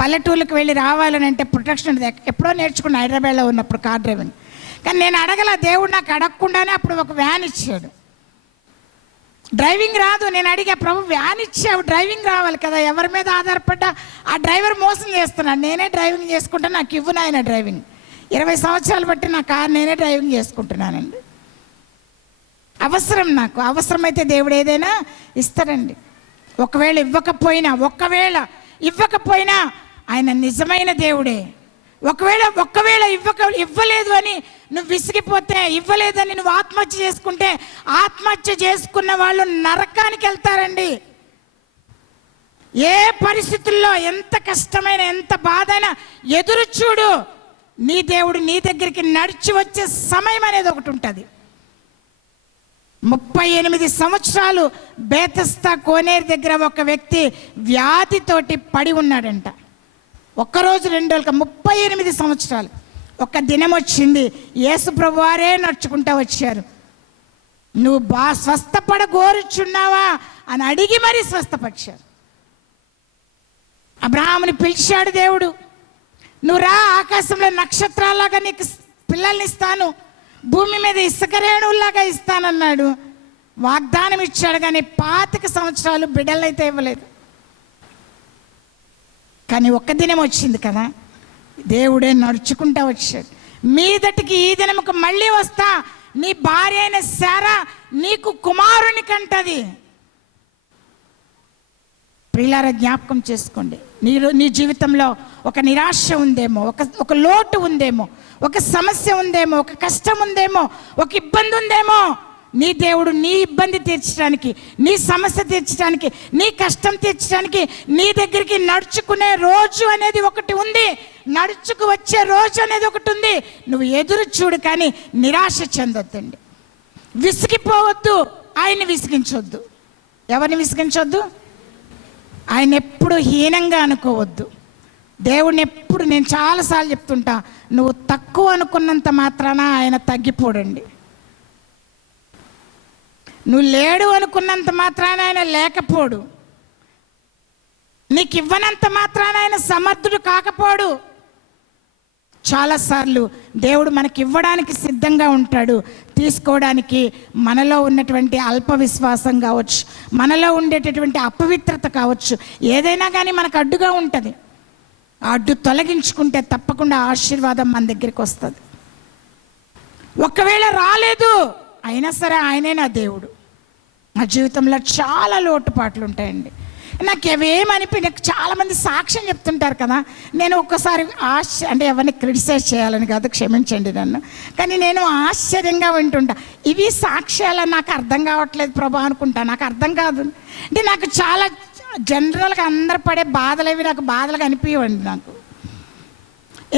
పల్లెటూళ్ళకి వెళ్ళి రావాలని అంటే ప్రొటెక్షన్ ఉంటుంది. ఎప్పుడో నేర్చుకున్నా హైదరాబాద్లో ఉన్నప్పుడు కార్ డ్రైవింగ్. కానీ నేను అడగల, దేవుడు నాకు అడగకుండానే అప్పుడు ఒక వ్యాన్ ఇచ్చాడు. డ్రైవింగ్ రాదు. నేను అడిగా, ప్రభు వ్యాన్ ఇచ్చావు, డ్రైవింగ్ రావాలి కదా, ఎవరి మీద ఆధారపడ్డా ఆ డ్రైవర్ మోసం చేస్తున్నాడు, నేనే డ్రైవింగ్ చేసుకుంటా, నాకు ఇవ్వు నాయన డ్రైవింగ్. 20 సంవత్సరాలు బట్టి నా కారు నేనే డ్రైవింగ్ చేసుకుంటున్నానండి. అవసరం, నాకు అవసరమైతే దేవుడు ఏదైనా ఇస్తాడండి. ఒకవేళ ఇవ్వకపోయినా ఆయన నిజమైన దేవుడే. ఒకవేళ ఇవ్వలేదు అని నువ్వు విసిగిపోతే, ఇవ్వలేదని నువ్వు ఆత్మహత్య చేసుకుంటే, ఆత్మహత్య చేసుకున్న వాళ్ళు నరకానికి వెళ్తారండి. ఏ పరిస్థితుల్లో ఎంత కష్టమైన, ఎంత బాధైనా ఎదురు చూడు, నీ దేవుడు నీ దగ్గరికి నడిచి వచ్చే సమయం అనేది ఒకటి ఉంటుంది. 38 సంవత్సరాలు బేతస్తా కోనేరు దగ్గర ఒక వ్యక్తి వ్యాధితోటి పడి ఉన్నాడంట. ఒక్కరోజు 2 రోజులు 38 సంవత్సరాలు. ఒక దినం వచ్చింది, యేసుప్రభు వారే నడుచుకుంటూ వచ్చారు. నువ్వు స్వస్థపడగోరుచున్నావా అని అడిగి మరీ స్వస్థపరిచారు. అబ్రహాముని పిలిచాడు దేవుడు, నువ్వు రా, ఆకాశంలో నక్షత్రాలాగా నీకు పిల్లల్ని ఇస్తాను, భూమి మీద ఇసుక రేణువులాగా ఇస్తానన్నాడు. వాగ్దానం ఇచ్చాడు, కానీ 25 సంవత్సరాలు బిడ్డలైతే ఇవ్వలేదు. కానీ ఒక్క దినం వచ్చింది కదా, దేవుడే నడుచుకుంటూ వచ్చాడు. మీదటికి ఈ దినముకు మళ్ళీ వస్తా, నీ భార్య అయిన శారా నీకు కుమారుని కంటది. ప్రియులారా, జ్ఞాపకం చేసుకోండి, నీ జీవితంలో ఒక నిరాశ ఉందేమో, ఒక లోటు ఉందేమో, ఒక సమస్య ఉందేమో, ఒక కష్టం ఉందేమో, ఒక ఇబ్బంది ఉందేమో. నీ దేవుడు నీ ఇబ్బంది తీర్చడానికి, నీ సమస్య తీర్చడానికి, నీ కష్టం తీర్చడానికి నీ దగ్గరికి నడుచుకునే రోజు అనేది ఒకటి ఉంది, నడుచుకు వచ్చే రోజు అనేది ఒకటి ఉంది. నువ్వు ఎదురు చూడు, కానీ నిరాశ చెందొద్దండి, విసిగిపోవద్దు, ఆయన్ని విసిగించొద్దు. ఎవరిని విసిగించొద్దు? ఆయన ఎప్పుడు హీనంగా అనుకోవద్దు. దేవుడిని ఎప్పుడు, నేను చాలాసార్లు చెప్తుంటా, నువ్వు తక్కువ అనుకున్నంత మాత్రాన ఆయన తగ్గిపోడండి. నువ్వు లేడు అనుకున్నంత మాత్రాన ఆయన లేకపోడు. నీకు ఇవ్వనంత మాత్రాన ఆయన సమర్థుడు కాకపోడు. చాలాసార్లు దేవుడు మనకి ఇవ్వడానికి సిద్ధంగా ఉంటాడు, తీసుకోవడానికి మనలో ఉన్నటువంటి అల్ప విశ్వాసం కావచ్చు, మనలో ఉండేటటువంటి అపవిత్రత కావచ్చు, ఏదైనా కానీ మనకు అడ్డుగా ఉంటుంది. ఆ అడ్డు తొలగించుకుంటే తప్పకుండా ఆశీర్వాదం మన దగ్గరికి వస్తుంది. ఒకవేళ రాలేదు అయినా సరే ఆయనే నా దేవుడు. నా జీవితంలో చాలా లోటుపాట్లు ఉంటాయండి. నాకు నాకు చాలామంది సాక్ష్యం చెప్తుంటారు కదా, నేను ఒక్కసారి అంటే ఎవరిని క్రిటిసైజ్ చేయాలని కాదు, క్షమించండి నన్ను, కానీ నేను ఆశ్చర్యంగా వింటుంటా. ఇవి సాక్ష్యాలు నాకు అర్థం కావట్లేదు ప్రభా అనుకుంటా, నాకు అర్థం కాదు. అంటే నాకు చాలా జనరల్గా అందరు పడే బాధలు అవి నాకు బాధలుగా అనిపించవండి. నాకు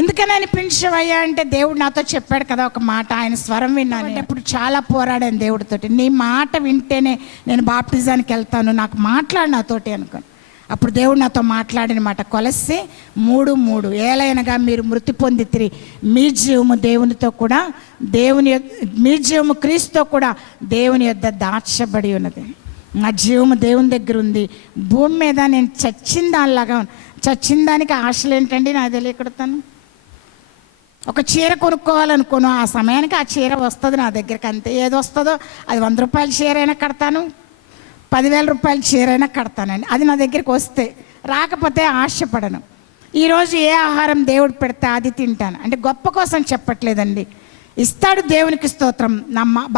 ఎందుకని అనిపించవయ్యా అంటే, దేవుడు నాతో చెప్పాడు కదా ఒక మాట, ఆయన స్వరం విన్నాను. అప్పుడు చాలా పోరాడాను దేవుడితోటి, నీ మాట వింటేనే నేను బాప్టిజానికి వెళ్తాను, నాకు మాట్లాడు నాతోటి అనుకోను. అప్పుడు దేవుడు నాతో మాట్లాడిన మాట కొలస్సీ 3:3, ఏలైనగా మీరు మృతి పొందితిరి, మీ జీవము దేవునితో కూడా మీ జీవము క్రీస్తుతో కూడా దేవుని యొద్ద దాచబడి ఉన్నది. నా జీవము దేవుని దగ్గర ఉంది. భూమి మీద నేను చచ్చిన దానిలాగా, చచ్చిన దానికి ఆశలు ఏంటండి నాకు తెలియకడతాను. ఒక చీర కొనుక్కోవాలనుకోను, ఆ సమయానికి ఆ చీర వస్తుంది నా దగ్గరికి, అంతే. ఏది వస్తుందో అది 100 రూపాయల చీర అయినా కడతాను, 10,000 రూపాయల చీర అయినా కడతానండి. అది నా దగ్గరికి వస్తే, రాకపోతే ఆశపడను. ఈరోజు ఏ ఆహారం దేవుడు పెడితే అది తింటాను. అంటే గొప్ప కోసం చెప్పట్లేదండి, ఇస్తాడు దేవునికి స్తోత్రం.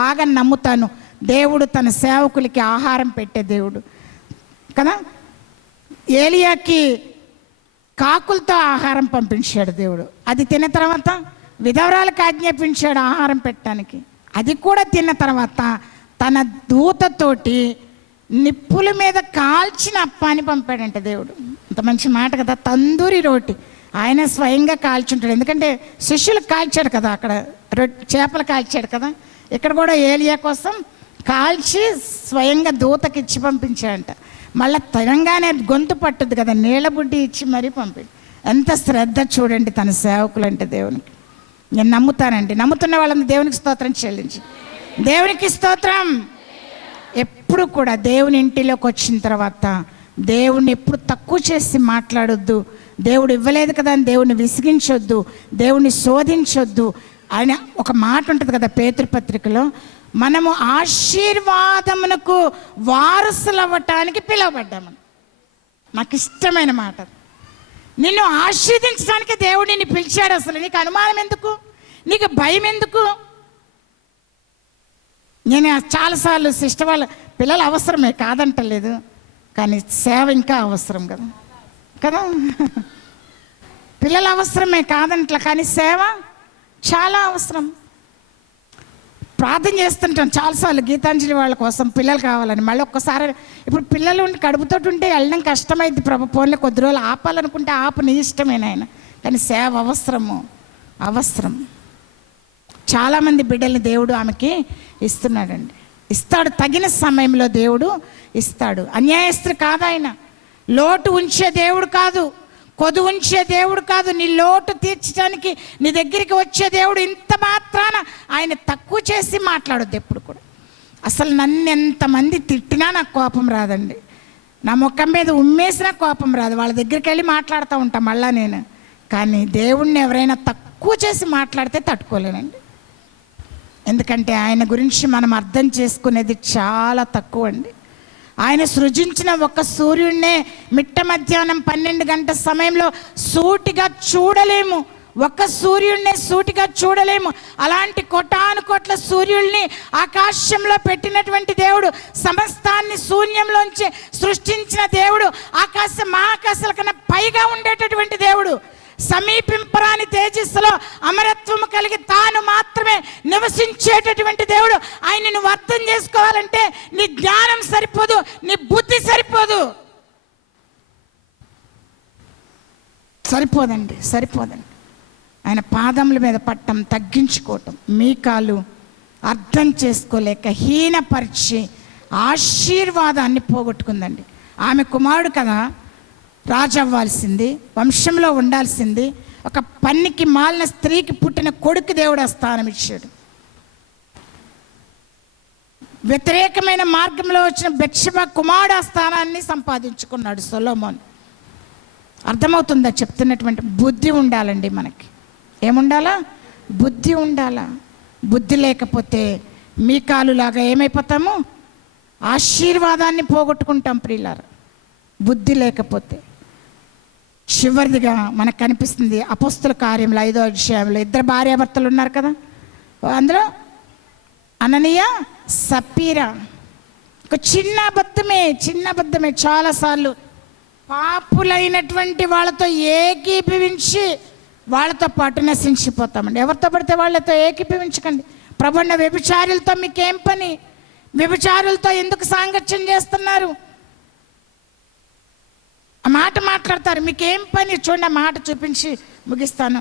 బాగా నమ్ముతాను, దేవుడు తన సేవకులకి ఆహారం పెట్టే దేవుడు కదా. ఏలియాకి కాకులతో ఆహారం పంపించాడు దేవుడు, అది తిన్న తర్వాత విధవరాలకు ఆజ్ఞాపించాడు ఆహారం పెట్టడానికి, అది కూడా తిన్న తర్వాత తన దూతతోటి నిప్పుల మీద కాల్చిన అప్పాని పంపాడంట దేవుడు. అంత మంచి మాట కదా. తందూరి రోటి ఆయన స్వయంగా కాల్చుంటాడు, ఎందుకంటే శిష్యులకు కాల్చాడు కదా, అక్కడ చేపలు కాల్చాడు కదా, ఇక్కడ కూడా ఏలియా కోసం కాల్చి స్వయంగా దూతకి ఇచ్చి పంపించాడంట. మళ్ళీ తినంగానే గొంతు పట్టుద్ది కదా, నీళ్ళ బుడ్డి ఇచ్చి మరీ పంపి. ఎంత శ్రద్ధ చూడండి తన సేవకులు అంటే దేవునికి. నేను నమ్ముతానండి, నమ్ముతున్న వాళ్ళని దేవునికి స్తోత్రం చెల్లించి, దేవునికి స్తోత్రం. ఎప్పుడు కూడా దేవుని ఇంటిలోకి వచ్చిన తర్వాత దేవుణ్ణి ఎప్పుడు తక్కువ చేసి మాట్లాడొద్దు. దేవుడు ఇవ్వలేదు కదా అని దేవుణ్ణి విసిగించొద్దు, దేవుణ్ణి శోధించొద్దు. ఆయన ఒక మాట ఉంటుంది కదా పేతురు పత్రికలో, మనము ఆశీర్వాదమునకు వారసులు అవ్వటానికి పిలువబడ్డాము. నాకు ఇష్టమైన మాట. నిన్ను ఆశీర్వదించడానికి దేవుడు నిన్ను పిలిచాడు. అసలు నీకు అనుమానం ఎందుకు? నీకు భయం ఎందుకు? నేను చాలాసార్లు సిస్టర్ వాళ్ళ పిల్లలు అవసరమే, కాదంటలేదు, కానీ సేవ ఇంకా అవసరం కదా కదా. పిల్లలు అవసరమే కాదంటలే, కానీ సేవ చాలా అవసరం. ప్రార్థన చేస్తుంటాం చాలాసార్లు గీతాంజలి వాళ్ళ కోసం పిల్లలు కావాలని. మళ్ళీ ఒక్కసారి ఇప్పుడు పిల్లలు ఉండి కడుపుతో ఉంటే వెళ్ళడం కష్టమైంది. ప్రభు ఫోన్లో కొద్ది రోజులు ఆపాలనుకుంటే ఆపు, నీ ఇష్టమేనా ఆయన, కానీ సేవ అవసరం. చాలామంది బిడ్డల్ని దేవుడు ఆమెకి ఇస్తున్నాడండి. ఇస్తాడు, తగిన సమయంలో దేవుడు ఇస్తాడు. అన్యాయస్తుడు కాదు ఆయన. లోటు ఉంచే దేవుడు కాదు, కొదు ఉంచే దేవుడు కాదు. నీ లోటు తీర్చడానికి నీ దగ్గరికి వచ్చే దేవుడు. ఇంత మాత్రాన ఆయన తక్కువ చేసి మాట్లాడొద్దు ఎప్పుడు కూడా. అసలు నన్ను ఎంతమంది తిట్టినా నాకు కోపం రాదండి. నా ముఖం మీద ఉమ్మేసినా కోపం రాదు. వాళ్ళ దగ్గరికి వెళ్ళి మాట్లాడుతూ ఉంటాం మళ్ళా నేను. కానీ దేవుణ్ణి ఎవరైనా తక్కువ చేసి మాట్లాడితే తట్టుకోలేనండి. ఎందుకంటే ఆయన గురించి మనం అర్థం చేసుకునేది చాలా తక్కువ అండి. ఆయన సృజించిన ఒక సూర్యుడినే మిట్ట మధ్యాహ్నం 12 గంటల సమయంలో సూటిగా చూడలేము. ఒక్క సూర్యుడినే సూటిగా చూడలేము. అలాంటి కోటాను కోట్ల సూర్యుల్ని ఆకాశంలో పెట్టినటువంటి దేవుడు, సమస్తాన్ని శూన్యంలోంచి సృష్టించిన దేవుడు, మహాకాశాల కన్నా పైగా ఉండేటటువంటి దేవుడు, సమీపింపరాని తేజస్సులో అమరత్వము కలిగి తాను మాత్రమే నివసించేటటువంటి దేవుడు. ఆయన నువ్వు అర్థం చేసుకోవాలంటే నీ జ్ఞానం సరిపోదు, నీ బుద్ధి సరిపోదండి. ఆయన పాదముల మీద పట్టం, తగ్గించుకోవటం. మీకాలు అర్థం చేసుకోలేక హీనపరిచి ఆశీర్వాదాన్ని పోగొట్టుకుందండి. ఆమె కుమారుడు కదా, రాజు అవ్వాల్సింది, వంశంలో ఉండాల్సింది. ఒక పన్నికి మాలిన స్త్రీకి పుట్టిన కొడుకు దేవుడు ఆ స్థానం ఇచ్చాడు. వ్యతిరేకమైన మార్గంలో వచ్చిన బెత్షెబా కుమారుడు ఆ స్థానాన్ని సంపాదించుకున్నాడు, సొలొమోన్. అర్థమవుతుందా చెప్తున్నటువంటి? బుద్ధి ఉండాలండి మనకి. ఏముండాలా? బుద్ధి ఉండాలా. బుద్ధి లేకపోతే మీకాలులాగా ఏమైపోతాము? ఆశీర్వాదాన్ని పోగొట్టుకుంటాం ప్రియులారా, బుద్ధి లేకపోతే. చివరిదిగా మనకు కనిపిస్తుంది అపోస్తుల కార్యములు 5వ అధ్యాయంలో 2 భార్యాభర్తలు ఉన్నారు కదా, అందులో అననీయ సప్పీరా. ఒక చిన్న అబద్ధమే చాలాసార్లు పాపులైనటువంటి వాళ్ళతో ఏకీభవించి వాళ్ళతో పాటు నశించిపోతామండి. ఎవరితో పడితే వాళ్ళతో ఏకీభవించకండి. ప్రభున్న వ్యభిచారులతో మీకేం పని? వ్యభిచారులతో ఎందుకు సాంగత్యం చేస్తున్నారు? ఆ మాట మాట్లాడతారు, మీకేం పని? చూడండి, ఆ మాట చూపించి ముగిస్తాను.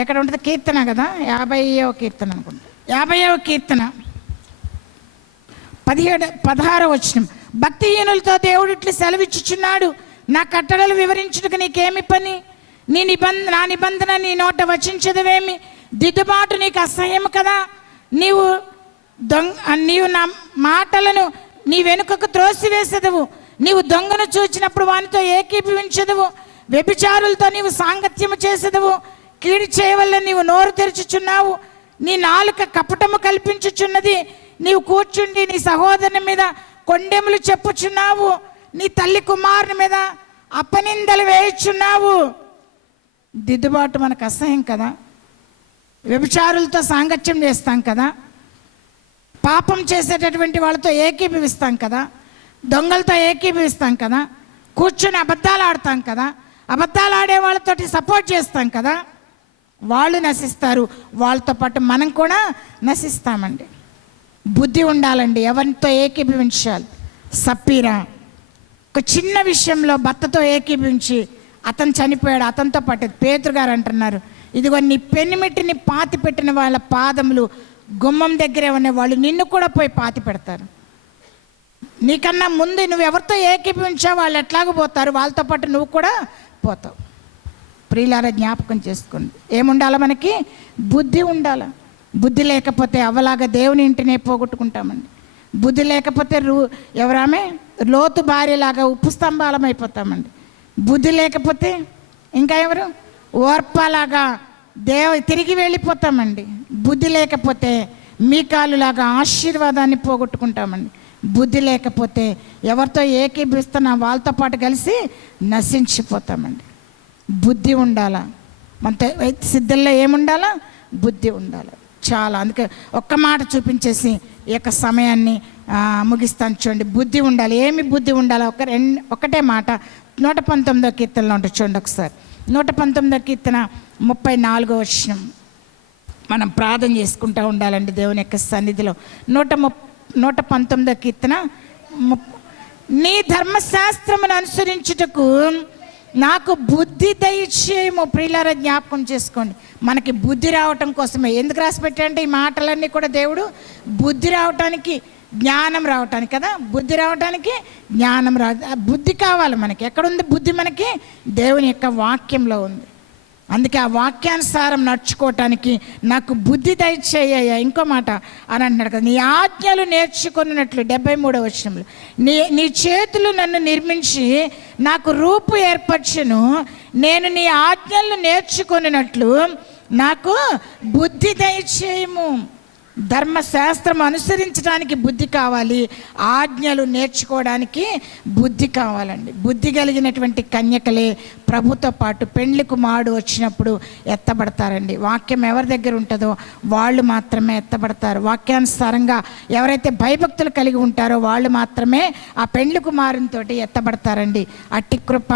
ఎక్కడ ఉంటుంది? కీర్తన కదా, 50వ కీర్తన అనుకుంటా. 50వ కీర్తన 16వ వచనం. భక్తిహీనులతో దేవుడు ఇట్లు సెలవిచ్చుచున్నాడు, నా కట్టడలు వివరించుటకు నీకేమి పని? నా నిబంధన నీ నోట వచించదవేమి? దిద్దుబాటు నీకు అసహ్యము కదా. నీవు నా మాటలను నీ వెనుకకు త్రోసివేసెదవు. నీవు దొంగను చూచినప్పుడు వానితో ఏకీభవించదవు. వ్యభిచారులతో నీవు సాంగత్యము చేసేదవు. కీడు చేయవల్ల నీవు నోరు తెరుచుచున్నావు. నీ నాలుక కపటము కల్పించుచున్నది. నీవు కూర్చుండి నీ సహోదరుని మీద కొండెములు చెప్పుచున్నావు. నీ తల్లి కుమారుని మీద అపనిందలు వేయుచున్నావు. దిద్దుబాటు మనకు అసహ్యం కదా. వ్యభిచారులతో సాంగత్యం చేస్తాం కదా, పాపం చేసేటటువంటి వాళ్ళతో ఏకీభవిస్తాం కదా, దొంగలతో ఏకీభవిస్తాం కదా, కూర్చొని అబద్ధాలు ఆడతాం కదా, అబద్ధాలు ఆడే వాళ్ళతోటి సపోర్ట్ చేస్తాం కదా. వాళ్ళు నశిస్తారు, వాళ్ళతో పాటు మనం కూడా నశిస్తామండి. బుద్ధి ఉండాలండి, ఎవరితో ఏకీభవించాలి. సప్పీరా ఒక చిన్న విషయంలో భర్తతో ఏకీభవించి అతను చనిపోయాడు, అతనితో పాటు పేతురు గారు అంటున్నారు, ఇదిగో నీ పెనిమిటిని పాతి పెట్టిన వాళ్ళ పాదములు గుమ్మం దగ్గరే ఉన్న వాళ్ళు నిన్ను కూడా పోయి పాతి పెడతారు. నీకన్నా ముందు నువ్వు ఎవరితో ఏకీభవించావు వాళ్ళు ఎట్లాగో పోతారు, వాళ్ళతో పాటు నువ్వు కూడా పోతావు. ప్రియులారా, జ్ఞాపకం చేసుకోండి. ఏముండాలి మనకి? బుద్ధి ఉండాలి. బుద్ధి లేకపోతే అవలాగా దేవుని ఇంటినే పోగొట్టుకుంటామండి. బుద్ధి లేకపోతే ఎవరామే లోతు భార్యలాగా ఉప్పు స్తంభాలం అయిపోతామండి. బుద్ధి లేకపోతే ఇంకా ఎవరు ఓర్పలాగా తిరిగి వెళ్ళిపోతామండి. బుద్ధి లేకపోతే మీకాలులాగా ఆశీర్వాదాన్ని పోగొట్టుకుంటామండి. బుద్ధి లేకపోతే ఎవరితో ఏకీభిస్తున్నా వాళ్ళతో పాటు కలిసి నశించిపోతామండి. బుద్ధి ఉండాలా, మన సిద్ధంలో ఏముండాలా? బుద్ధి ఉండాలి. చాలా, అందుకే ఒక్క మాట చూపించేసి ఈ యొక్క సమయాన్ని ముగిస్తాను. చూడండి, బుద్ధి ఉండాలి. ఏమి బుద్ధి ఉండాలి? ఒకటే మాట 119వ కీర్తనలో ఉంటుంది. చూడండి ఒకసారి, 119వ కీర్తన 34వ వచనం మనం ప్రార్థన చేసుకుంటూ ఉండాలండి దేవుని యొక్క సన్నిధిలో. 119వ కీర్తన, నీ ధర్మశాస్త్రమును అనుసరించుటకు నాకు బుద్ధి దయచేయము. ప్రియులారా, జ్ఞాపకం చేసుకోండి, మనకి బుద్ధి రావటం కోసమే. ఎందుకు రాసి పెట్టారంటే ఈ మాటలన్నీ కూడా దేవుడు బుద్ధి రావటానికి, జ్ఞానం రావటానికి కదా. బుద్ధి రావటానికి జ్ఞానం బుద్ధి కావాలి మనకి. ఎక్కడుంది బుద్ధి? మనకి దేవుని యొక్క వాక్యంలో ఉంది. అందుకే ఆ వాక్యానుసారం నడుచుకోవటానికి నాకు బుద్ధి దయచేయ్యా. ఇంకో మాట అని అంటున్నాడు కదా, నీ ఆజ్ఞలు నేర్చుకున్నట్లు 73వ వచనంలో, నీ చేతులు నన్ను నిర్మించి నాకు రూపు ఏర్పరచును, నేను నీ ఆజ్ఞలను నేర్చుకున్నట్లు నాకు బుద్ధి దయచేయము. ధర్మశాస్త్రం అనుసరించడానికి బుద్ధి కావాలి, ఆజ్ఞలు నేర్చుకోవడానికి బుద్ధి కావాలండి. బుద్ధి కలిగినటువంటి కన్యకలే ప్రభుతో పాటు పెండ్లి కుమారుడు వచ్చినప్పుడు ఎత్తబడతారండి. వాక్యం ఎవరి దగ్గర ఉంటుందో వాళ్ళు మాత్రమే ఎత్తబడతారు. వాక్యానుసారంగా ఎవరైతే భయభక్తులు కలిగి ఉంటారో వాళ్ళు మాత్రమే ఆ పెండ్లి కుమారునితో ఎత్తబడతారండి. అట్టి కృప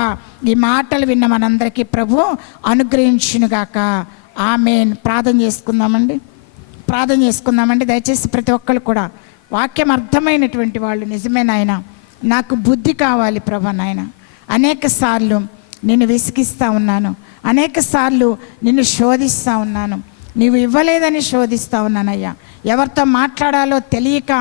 ఈ మాటలు విన్న మనందరికీ ప్రభు అనుగ్రహించునుగాక. ఆమేన్. ప్రార్థన చేసుకుందామండి. దయచేసి ప్రతి ఒక్కరు కూడా వాక్యం అర్థమైనటువంటి వాళ్ళు, నిజమే నాయన, నాకు బుద్ధి కావాలి ప్రభా నాయన. అనేక సార్లు నిన్ను విసిగిస్తూ ఉన్నాను, అనేక సార్లు నిన్ను శోధిస్తూ ఉన్నాను, నీవు ఇవ్వలేదని శోధిస్తూ ఉన్నానయ్యా. ఎవరితో మాట్లాడాలో తెలియక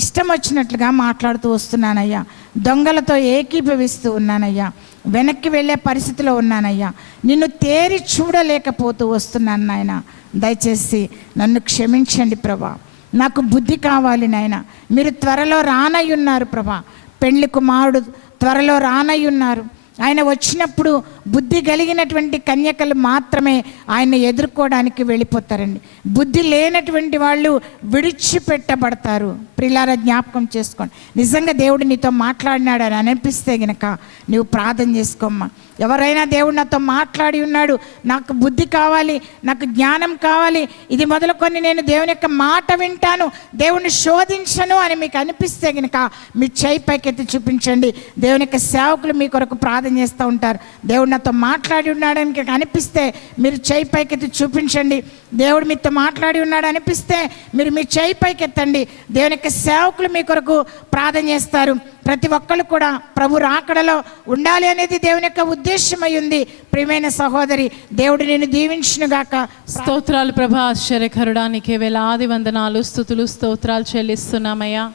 ఇష్టం వచ్చినట్లుగా మాట్లాడుతూ వస్తున్నానయ్యా. దొంగలతో ఏకీభవిస్తూ ఉన్నానయ్యా. వెనక్కి వెళ్ళే పరిస్థితిలో ఉన్నానయ్యా. నిన్ను తేరి చూడలేకపోతూ వస్తున్నాను నాయన. దయచేసి నన్ను క్షమించండి ప్రభా. నాకు బుద్ధి కావాలి నాయన. మీరు త్వరలో రానయ్యున్నారు ప్రభా. పెండ్లి కుమారుడు త్వరలో రానయ్యున్నారు. ఆయన వచ్చినప్పుడు బుద్ధి కలిగినటువంటి కన్యకలు మాత్రమే ఆయన ఎదుర్కోవడానికి వెళ్ళిపోతారండి. బుద్ధి లేనటువంటి వాళ్ళు విడిచిపెట్టబడతారు. ప్రియులారా, జ్ఞాపకం చేసుకోండి. నిజంగా దేవుడు నీతో మాట్లాడినాడు అని అనిపిస్తే గనక నువ్వు ప్రార్థన చేసుకోమ్మా. ఎవరైనా దేవుడు నాతో మాట్లాడి ఉన్నాడు, నాకు బుద్ధి కావాలి, నాకు జ్ఞానం కావాలి, ఇది మొదలుకొని నేను దేవుని యొక్క మాట వింటాను, దేవుని శోధించను అని మీకు అనిపిస్తే గనక మీ చేయి పైకెత్తి చూపించండి. దేవుని యొక్క సేవకులు మీ కొరకు ప్రార్థన చేస్తూ ఉంటారు. దేవుడు నాతో మాట్లాడి ఉన్నాడని అనిపిస్తే మీరు చేయి పైకెత్తి చూపించండి. దేవుడు మీతో మాట్లాడి ఉన్నాడు అనిపిస్తే మీరు మీ చేయి పైకెత్తండి. దేవుని యొక్క సేవకులు మీ కొరకు ప్రార్థన చేస్తారు. ప్రతి ఒక్కరు కూడా ప్రభు రాకడలో ఉండాలి అనేది దేవుని యొక్క ఉద్దేశమై ఉంది. ప్రియమైన సహోదరి, దేవుడు నేను దీవించునుగాక. స్తోత్రాలు ప్రభా. ఆశ్చర్యకరుడానికి వేలాది వందనాలు, స్తుతులు, స్తోత్రాలు చెల్లిస్తున్నామయ్యా.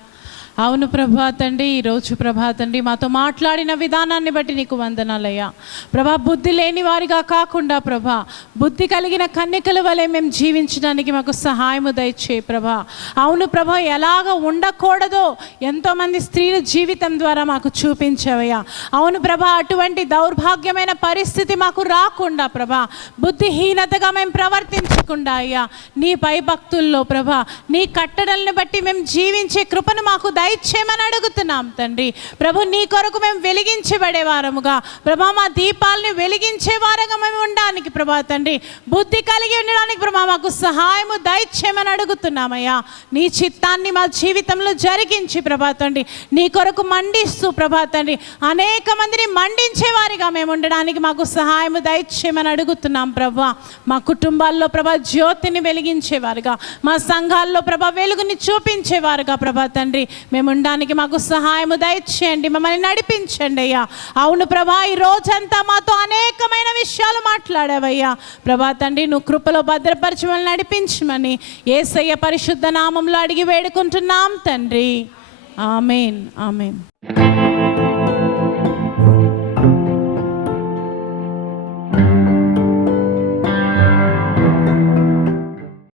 అవును ప్రభా తండ్రి, ఈరోజు ప్రభా తండ్రి మాతో మాట్లాడిన విధానాన్ని బట్టి నీకు వందనాలయ్యా. ప్రభా, బుద్ధి లేని వారిగా కాకుండా ప్రభా, బుద్ధి కలిగిన కన్యకల వలె మేము జీవించడానికి మాకు సహాయము దయచేయి ప్రభా. అవును ప్రభా, ఎలాగ ఉండకూడదో ఎంతోమంది స్త్రీల జీవితం ద్వారా మాకు చూపించావయ్యా. అవును ప్రభా, అటువంటి దౌర్భాగ్యమైన పరిస్థితి మాకు రాకుండా ప్రభా, బుద్ధిహీనతగా మేము ప్రవర్తించకుండా అయ్యా, నీ పై భక్తుల్లో ప్రభా, నీ కట్టడలను బట్టి మేము జీవించే కృపను మాకు దయచేయమని అడుగుతున్నాం తండ్రి. ప్రభు, నీ కొరకు మేము వెలిగించబడే వారముగా ప్రభా, మా దీపాలని వెలిగించే వారంగా మేము ఉండడానికి ప్రభా తండ్రి, బుద్ధి కలిగి ఉండడానికి ప్రభా మాకు సహాయము దయచేయమని అడుగుతున్నామయ్యా. నీ చిత్తాన్ని మా జీవితంలో జరిగించి ప్రభా తండ్రి, నీ కొరకు మండిస్తూ ప్రభా తండ్రి, అనేక మందిని మండించే వారిగా మేము ఉండడానికి మాకు సహాయము దయచేయమని అడుగుతున్నాం ప్రభా. మా కుటుంబాల్లో ప్రభా జ్యోతిని వెలిగించేవారుగా, మా సంఘాల్లో ప్రభా వెలుగుని చూపించేవారుగా ప్రభా తండ్రి మేము ఉండడానికి మాకు సహాయము దయచేయండి, మమ్మల్ని నడిపించండి అయ్యా. అవును ప్రభా, ఈ రోజంతా మాతో అనేకమైన విషయాలు మాట్లాడావయ్యా ప్రభా తండ్రి. నువ్వు కృపలో భద్రపరచమని నడిపించమని యేసయ్య పరిశుద్ధ నామంలో అడిగి వేడుకుంటున్నాం తండ్రి. ఆమేన్, ఆమేన్.